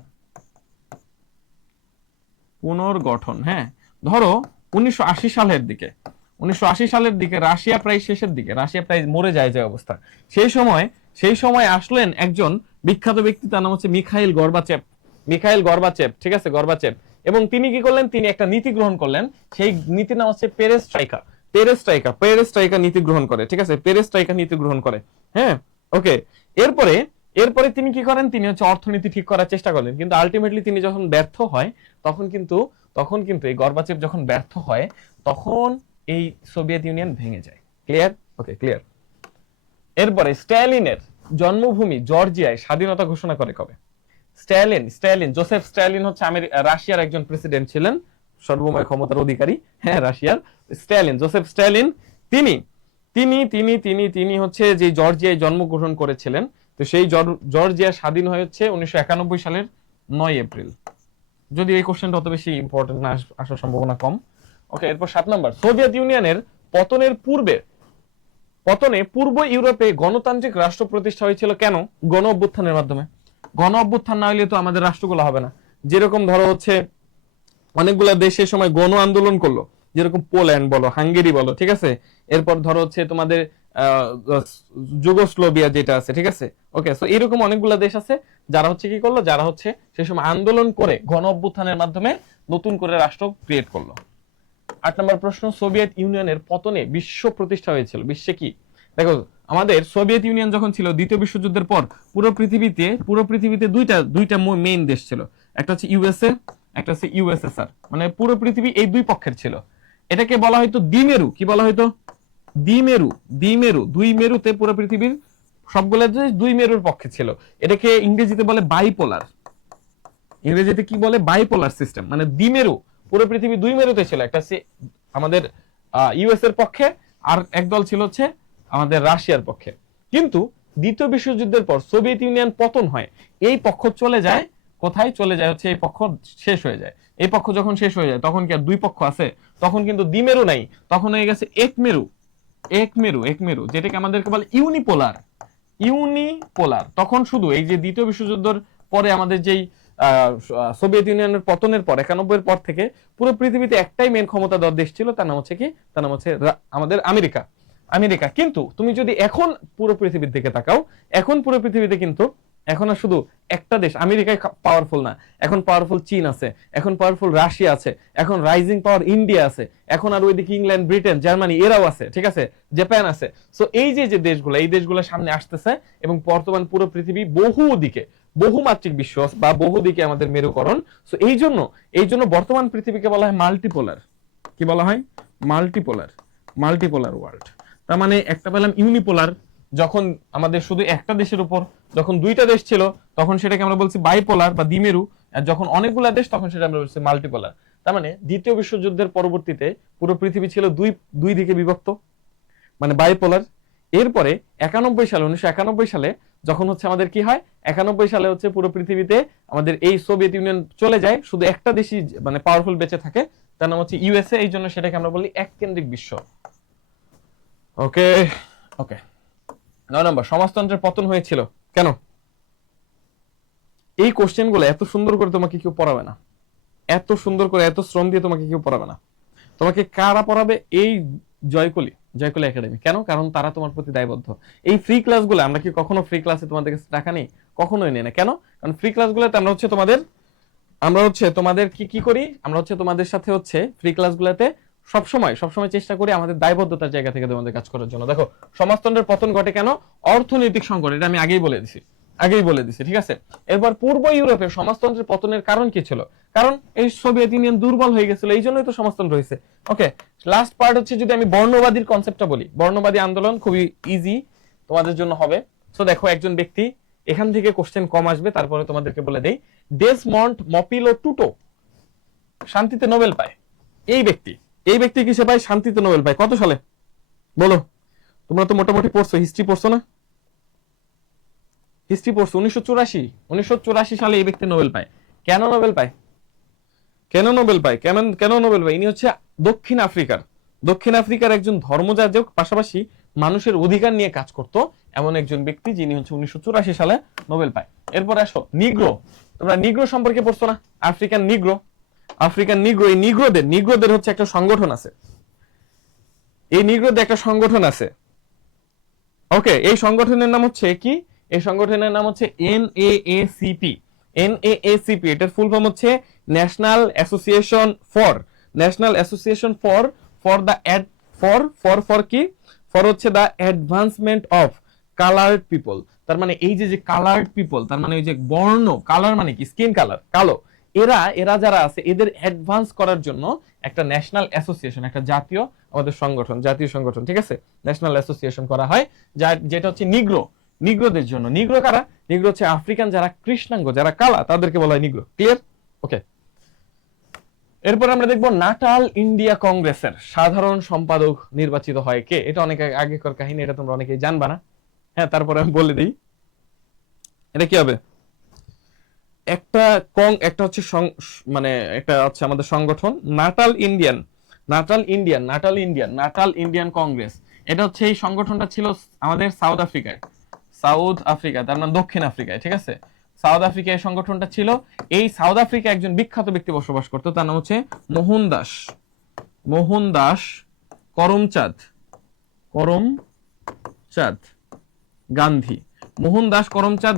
পুনর্গঠন, হ্যাঁ। ধরো 1980 সালের দিকে, 1980 সালের দিকে রাশিয়া প্রায় শেষের দিকে, রাশিয়া প্রায় মরে যায় যে অবস্থা, সেই সময় আসলেন একজন বিখ্যাত ব্যক্তি, তার নাম হচ্ছে মিখাইল গর্বাচেভ। মিখাইল গর্বাচেভ, ঠিক আছে, গর্বাচেভ। এবং তিনি কি করলেন? তিনি একটা নীতি গ্রহণ করলেন, সেই নীতির নাম হচ্ছে পেরেস্ট্রাইকা। পেরেস্ট্রাইকা, পেরেস্ট্রাইকা নীতি গ্রহণ করে, ঠিক আছে, পেরেস্ট্রাইকা নীতি গ্রহণ করে, হ্যাঁ। ওকে, এরপরে এরপরে তিনি কি করেন? তিনি হচ্ছে অর্থনীতি ঠিক করার চেষ্টা করলেন, কিন্তু আলটিমেটলি তিনি যখন ব্যর্থ হয়, তখন কিন্তু এই গর্বাচেভ যখন ব্যর্থ হয়, তখন এই সোভিয়েত ইউনিয়ন ভেঙে যায়। ক্লিয়ার? ওকে, ক্লিয়ার। এরপরে স্ট্যালিনের জন্মভূমি জর্জিয়ায় স্বাধীনতা ঘোষণা করে কবে? স্ট্যালিন, জোসেফ স্ট্যালিন হচ্ছে রাশিয়ার একজন প্রেসিডেন্ট ছিলেন, সর্বময় ক্ষমতার অধিকারী, হ্যাঁ, রাশিয়ার। স্ট্যালিন, জোসেফ স্ট্যালিন, তিনি তিনি তিনি তিনি তিনি হচ্ছে যে জর্জিয়ায় জন্মগ্রহণ করেছিলেন। তো সেই জর্জিয়া স্বাধীন হয় হচ্ছে 1991 সালের 9 এপ্রিল। যদি এই কোশ্চেনটা অত বেশি ইম্পর্টেন্ট না, আসার সম্ভাবনা কম। ওকে, এরপর 7 নম্বর, সোভিয়েত ইউনিয়নের পতনের পূর্ব ইউরোপে গণতান্ত্রিক রাষ্ট্র প্রতিষ্ঠা হয়েছিল কেন? গণ অভ্যুত্থানের মাধ্যমে। গণ অভ্যুত্থান না হলে তো আমাদের রাষ্ট্রগুলো হবে না। যেরকম ধরো হচ্ছে অনেকগুলা দেশ সেই সময় গণ আন্দোলন করলো, যেরকম পোল্যান্ড বলো, হাঙ্গেরি বলো, ঠিক আছে। এরপর ধরো হচ্ছে তোমাদের যুগোস্লোভিয়া যেটা আছে, ঠিক আছে। ওকে, সো এরকম অনেকগুলা দেশ আছে যারা হচ্ছে কি করলো, যারা হচ্ছে সেই সময় আন্দোলন করে গণ অভ্যুত্থানের মাধ্যমে নতুন করে রাষ্ট্র ক্রিয়েট করলো। 8 নম্বর প্রশ্ন, সোভিয়েত ইউনিয়নের পতনে বিশ্ব প্রতিষ্ঠা হয়েছিল। বিশ্বে কি? দেখো, আমাদের সোভিয়েত ইউনিয়ন যখন ছিল দ্বিতীয় বিশ্বযুদ্ধের পর, পুরো পৃথিবীতে দুইটা মেইন দেশ ছিল, একটা হচ্ছে ইউএসএ, একটা হচ্ছে ইউএসএসআর। মানে পুরো পৃথিবী এই দুই পক্ষের ছিল। এটাকে বলা হয়তো দ্বিমেরু। কি বলা হয়তো? দ্বিমেরু। দুই মেরুতে পুরো পৃথিবীর সবগুলো দেশ দুই মেরুর পক্ষে ছিল। এটাকে ইংরেজিতে বলে বাইপোলার। ইংরেজিতে কি বলে? বাইপোলার সিস্টেম, মানে দ্বিমেরু। পুরো পৃথিবী দুই মেরুতে ছিল, একটা হচ্ছে আমাদের ইউএস এর পক্ষে, আর একদল ছিল হচ্ছে আমাদের রাশিয়ার পক্ষে। কিন্তু দ্বিতীয় বিশ্বযুদ্ধের পর সোভিয়েত ইউনিয়ন পতন হয়, এই পক্ষ চলে যায় কোথায়? চলে যায় হচ্ছে এই পক্ষ শেষ হয়ে যায়। এই পক্ষ যখন শেষ হয়ে যায়, তখন কি আর দুই পক্ষ আছে? তখন কিন্তু দ্বিমেরু নাই, তখন হয়ে গেছে একমেরু। যেটাকে আমাদেরকে বলে ইউনিপোলার। তখন শুধু এই যে দ্বিতীয় বিশ্বযুদ্ধের পরে আমাদের যেই সোভিয়েত ইউনিয়নের পতনের পর 91 এর পর থেকে পুরো পৃথিবীতে একটাই মেন ক্ষমতাধর দেশ ছিল, তার নাম হচ্ছে কি? তার নাম হচ্ছে আমাদের আমেরিকা। কিন্তু তুমি যদি এখন পুরো পৃথিবীর দিকে তাকাও, এখন পুরো পৃথিবীতে কিন্তু এখন আর শুধু একটা দেশ আমেরিকায় পাওয়ারফুল না, এখন পাওয়ারফুল চীন আছে, এখন পাওয়ারফুল রাশিয়া আছে, এখন রাইজিং পাওয়ার ইন্ডিয়া আছে, এখন আর ওইদিকে ইংল্যান্ড, ব্রিটেন, জার্মানি এরাও আছে, ঠিক আছে, জাপান আছে। সো এই যে দেশগুলো, এই দেশগুলো সামনে আসতেছে, এবং বর্তমান পুরো পৃথিবী বহুমাত্রিক বিশ্ব বা বহুদিকে আমাদের মেরুকরণ। সো এই জন্য বর্তমান পৃথিবীকে বলা হয় মাল্টিপোলার। কি বলা হয়? Multipolar world. তার মানে একটা পেলাম ইউনিপোলার, যখন আমাদের শুধু একটা দেশের উপর, যখন দুইটা দেশ ছিল তখন সেটাকে আমরা বলছি বাইপোলার বা দ্বিমেরু, আর যখন অনেকগুলা দেশ তখন সেটা আমরা বলছি মাল্টিপোলার। তার মানে দ্বিতীয় বিশ্বযুদ্ধের পরবর্তীতে পুরো পৃথিবী ছিল দুই দিকে বিভক্ত, মানে বাইপোলার। এরপরে 1991 সালে যখন হচ্ছে আমাদের কি হয়, 91 সালে হচ্ছে পুরো পৃথিবীতে আমাদের এই সোভিয়েত ইউনিয়ন চলে যায়, শুধু একটা দেশই মানে পাওয়ারফুল বেঁচে থাকে, তার নাম হচ্ছে ইউএসএ। এই জন্য সেটাকে আমরা বলি এককেন্দ্রিক বিশ্ব। ওকে, 9 নম্বর, সমাজতন্ত্রের পতন হয়েছিল কেন? এই কোশ্চেন গুলো এত সুন্দর করে তোমাকে কেউ পড়াবে না, এত সুন্দর করে এত শ্রম দিয়ে তোমাকে কেউ পড়াবে না। তোমাকে কারা পড়াবে? এই জয়কুল একাডেমি। কেন? কারণ তারা তোমার প্রতি দায়বদ্ধ। এই ফ্রি ক্লাসগুলো আমরা কি কখনো ফ্রি ক্লাসে তোমাদের কাছে টাকা নেই? কখনোই নেই না। কেন? কারণ ফ্রি ক্লাসগুলোতে আমরা হচ্ছে তোমাদের কি করি, আমরা হচ্ছে তোমাদের সাথে হচ্ছে ফ্রি ক্লাসগুলোতে সবসময় চেষ্টা করি আমাদের দায়বদ্ধতার জায়গা থেকে তোমাদের কাজ করার জন্য। দেখো, সমাজতন্ত্রের পতন ঘটে কেন? অর্থনৈতিক সংকট, এটা আমি আগেই বলে দিছি, ঠিক আছে। এরপর পূর্ব ইউরোপে সমাজতন্ত্রের পতনের কারণ কি ছিল? কারণ এই সোভিয়েত ইউনিয়ন দুর্বল হয়ে গেছিল, এই জন্যই তো সমাজতন্ত্র হয়েছে। ওকে, লাস্ট পার্ট হচ্ছে যদি আমি বর্ণবাদীর কনসেপ্টটা বলি, বর্ণবাদী আন্দোলন খুবই ইজি তোমাদের জন্য হবে। সো দেখো, একজন ব্যক্তি, এখান থেকে কোশ্চেন কম আসবে, তারপরে তোমাদেরকে বলে দেই। ডেসমন্ড মপিলো টুটো শান্তিতে নোবেল পায়। এই ব্যক্তি কিসে পায়? শান্তিতে নোবেল পায়। কত সালে বলো? তোমরা তো মোটামুটি পড়ছো, হিস্ট্রি পড়ছো না? হিস্ট্রি পড়ছো। 1984 সালে এই ব্যক্তি নোবেল পায়। কেন নোবেল পায়? ইনি হচ্ছে দক্ষিণ আফ্রিকার একজন ধর্মযাজক, পাশাপাশি মানুষের অধিকার নিয়ে কাজ করত, এমন একজন ব্যক্তি যিনি হচ্ছে 1984 সালে নোবেল পায়। এরপর আসো নিগ্রো। তোমরা নিগ্রো সম্পর্কে পড়ছো না? আফ্রিকান নিগ্রো, এই নিগ্রোদের হচ্ছে একটা সংগঠন আছে। ওকে, এই সংগঠনের নাম হচ্ছে কি? এই সংগঠনের নাম হচ্ছে NAACP। এটার ফুল ফর্ম হচ্ছে ন্যাশনাল অ্যাসোসিয়েশন ফর দ্য হচ্ছে the advancement of coloured people. তার মানে এই যে কালার্ড পিপল, তার মানে ওই যে বর্ণ, কালার মানে কি? স্কিন কালার, কালো। এরা যারা আছে, এদের অ্যাডভান্স করার জন্য একটা ন্যাশনাল অ্যাসোসিয়েশন, একটা জাতীয় সংগঠন, ঠিক আছে, ন্যাশনাল অ্যাসোসিয়েশন করা হয়, যেটা হচ্ছে নিগ্রোদের জন্য। নিগ্রো কারা? নিগ্রো হচ্ছে আফ্রিকান যারা কৃষ্ণাঙ্গ, যারা কালা, তাদেরকে বলা হয় নিগ্রো। ক্লিয়ার? ওকে, এরপর আমরা দেখবো নাটাল ইন্ডিয়া কংগ্রেসের সাধারণ সম্পাদক নির্বাচিত হয় কে? এটা অনেক আগেকার কাহিনী, এটা তোমরা অনেকেই জানবা না। হ্যাঁ, তারপরে আমি বলে দিই এটা কি হবে। একটা হচ্ছে মানে একটা হচ্ছে আমাদের সংগঠন নাটাল ইন্ডিয়ান কংগ্রেস। এটা হচ্ছে, এই সংগঠনটা ছিল আমাদের সাউথ আফ্রিকায়, তার মানে দক্ষিণ আফ্রিকায়, ঠিক আছে। সাউথ আফ্রিকায় এই সংগঠনটা ছিল। এই সাউথ আফ্রিকায় একজন বিখ্যাত ব্যক্তি বসবাস করতো, তার নাম হচ্ছে মোহনদাস করমচাঁদ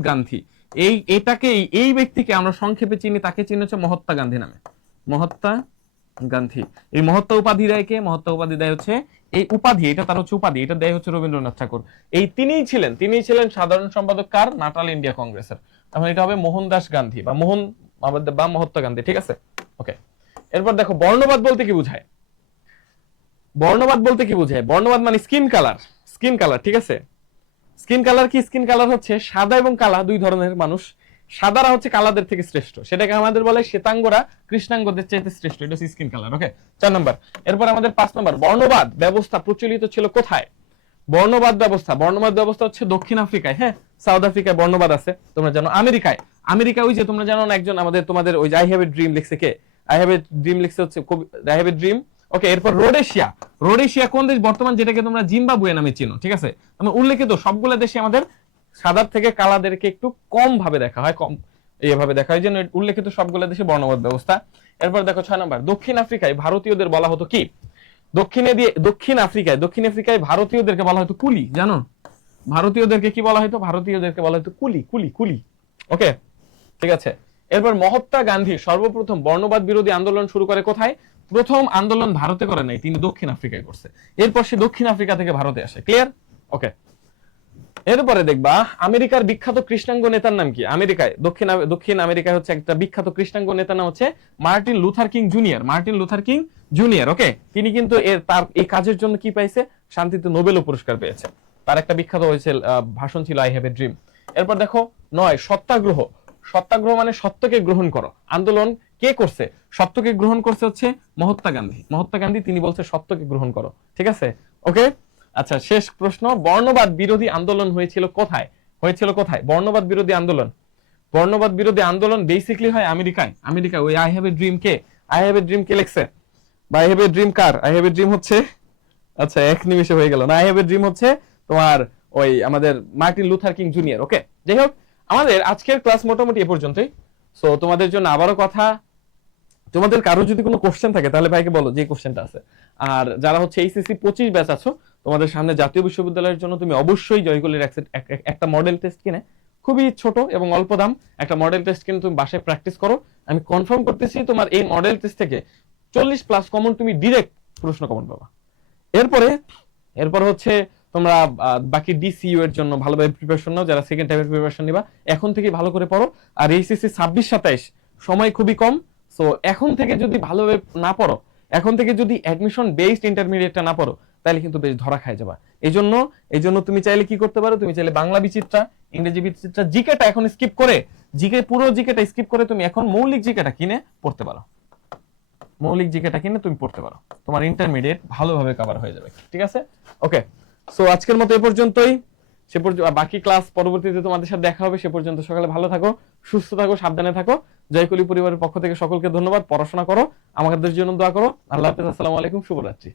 গান্ধী। এই ব্যক্তিকে আমরা সংক্ষেপে চিনি, তাকে চিনি হচ্ছে মহাত্মা গান্ধী নামে। এই মহাত্মা উপাধি দেয় কে? মহাত্মা উপাধি দেয় হচ্ছে, এই উপাধি, এটা তার হচ্ছে উপাধি, এটা দেয় হচ্ছে রবীন্দ্রনাথ ঠাকুর। তিনিই ছিলেন সাধারণ সম্পাদক কার? নাটাল ইন্ডিয়া কংগ্রেসের। তখন এটা হবে মোহনদাস গান্ধী বা মহাত্মা গান্ধী, ঠিক আছে। ওকে, এরপর দেখো, বর্ণবাদ বলতে কি বোঝায়? বর্ণবাদ মানে স্কিন কালার, ঠিক আছে। স্কিন কালার হচ্ছে সাদা এবং কালা দুই ধরনের মানুষ। সাদারা হচ্ছে কালাদের থেকে শ্রেষ্ঠ, সেটাকে আমাদের বলে শ্বেতাঙ্গরা কৃষ্ণাঙ্গদের চাইতে শ্রেষ্ঠ, এটা হচ্ছে স্কিন কালার। ওকে, 4 নম্বর। এরপর আমাদের 5 নম্বর, বর্ণবাদ ব্যবস্থা প্রচলিত ছিল কোথায়? বর্ণবাদ ব্যবস্থা হচ্ছে দক্ষিণ আফ্রিকায়। হ্যাঁ, সাউথ আফ্রিকায় বর্ণবাদ আছে, তোমরা জানো। আমেরিকা ওই যে তোমরা জানো না, একজন তোমাদের ওই যে আই হ্যাভ এ ড্রিম লিখছে কে? I have a dream. Okay, এরপর রোডেশিয়া কোন দেশ বর্তমান, যেটাকে তোমরা জিম্বাবুয়ে নামে চিনো, ঠিক আছে। আমরা উল্লেখিত সবগুলো দেশে আমাদের সাদার থেকে কালাদেরকে একটু কম ভাবে দেখা হয়, এইভাবে দেখা হয়, যেন উল্লেখিত সবগুলো দেশে বর্ণবাদ ব্যবস্থা। এরপর দেখো 6 নম্বর, দক্ষিণ আফ্রিকায় ভারতীয়দের বলা হতো কি? দক্ষিণ আফ্রিকায় ভারতীয়দেরকে বলা হতো কুলি, জানো? ভারতীয়দেরকে কি বলা হতো? কুলি। ওকে, ঠিক আছে। এরপর মহাত্মা গান্ধী সর্বপ্রথম বর্ণবাদ বিরোধী আন্দোলন শুরু করে কোথায়? প্রথম আন্দোলন ভারতে করে নাই, তিনি দক্ষিণ আফ্রিকায় করছে। এরপর সে দক্ষিণ আফ্রিকা থেকে ভারতে আসে। ক্লিয়ার? ওকে, এরপরে দেখবা আমেরিকার বিখ্যাত কৃষ্ণাঙ্গ নেতার নাম কি? দক্ষিণ আমেরিকায় হচ্ছে একটা বিখ্যাত কৃষ্ণাঙ্গ নেতার নাম হচ্ছে মার্টিন লুথার কিং জুনিয়র। ওকে, তিনি কিন্তু তার এই কাজের জন্য কি পাইছে? শান্তিতে নোবেল পুরস্কার পেয়েছে। তার একটা বিখ্যাত হয়েছে ভাষণ ছিল আই হ্যাভ এ ড্রিম। এরপর দেখো 9, সত্যাগ্রহ মানে সত্যকে গ্রহণ করো। আন্দোলন কে করছে? সত্যকে গ্রহণ করছে হচ্ছে মহাত্মা গান্ধী। তিনি বলছে সত্যকে গ্রহণ করো, ঠিক আছে। ওকে, আচ্ছা, শেষ প্রশ্ন, বর্ণবাদ বিরোধী আন্দোলন হয়েছিল কোথায়? বর্ণবাদ বিরোধী আন্দোলন বেসিক্যালি হয় আমেরিকায়। ওই আই হ্যাভ এ ড্রিম কে লিখছে? বা I have a dream car? I have a dream হচ্ছে, আচ্ছা এক নিমিষে হয়ে গেল না, আই হ্যাভ এ ড্রিম হচ্ছে তোমার ওই আমাদের মার্টিন লুথার কিং জুনিয়র। ওকে, যাই হোক, আমাদের আজকের ক্লাস মোটামুটি এ পর্যন্তই। সো তোমাদের জন্য আবারও কথা, তোমাদের কারো যদি কোনো কোশ্চেন থাকে তাহলে ভাইকে বলো যে কোশ্চেনটা আছে। আর যারা হচ্ছে এইচএসসি 25 ব্যাচ আছো, তোমাদের সামনে জাতীয় বিশ্ববিদ্যালয়ের জন্য তুমি অবশ্যই জয়গুলির একটা মডেল টেস্ট কিনে, খুবই ছোট এবং অল্প দাম একটা মডেল টেস্ট কিনে তুমি বাসায় প্র্যাকটিস করো। আমি কনফার্ম করতেছি তোমার এই মডেল টেস্ট থেকে 40+ কমন, তুমি ডিরেক্ট প্রশ্ন কমন পাবা। এরপর হচ্ছে তোমরা বাকি ডিসিইউ এর জন্য ভালোভাবে প্রিপারেশন নাও, যারা সেকেন্ড টাইমের প্রিপারেশন নিবা এখন থেকে ভালো করে পড়ো। আর এইচএসসি 26-27 সময় খুবই কম, সো এখন থেকে যদি ভালোভাবে না পড়ো, এখন থেকে যদি অ্যাডমিশন বেসড ইন্টারমিডিয়েটটা না পড়ো, তাহলে কিন্তু বেশ ধরা খায় যাবা। এই জন্য তুমি চাইলে কি করতে পারো, তুমি চাইলে বাংলা বিচিত্রা, ইংরেজি বিচিত্রা, জিকেটা এখন স্কিপ করে, পুরো জিকেটা স্কিপ করে তুমি এখন মৌলিক জিকেটা কিনে পড়তে পারো। মৌলিক জিকেটা কিনে তুমি পড়তে পারো, তোমার ইন্টারমিডিয়েট ভালোভাবে কভার হয়ে যাবে। ঠিক আছে, ওকে। সো আজকের মতো এই পর্যন্তই। বাকি ক্লাস পরবর্তীতে তোমাদের সাথে দেখা হবে। সে পর্যন্ত সকালে ভালো থাকো, সুস্থ থাকো, সাবধানে থাকো। জয়কলি পরিবারের পক্ষ থেকে সকলকে ধন্যবাদ। পড়াশোনা করো, আমাদের জন্য দোয়া করো। আল্লাহ হাফেজ, আসসালামু আলাইকুম, শুভরাত্রি।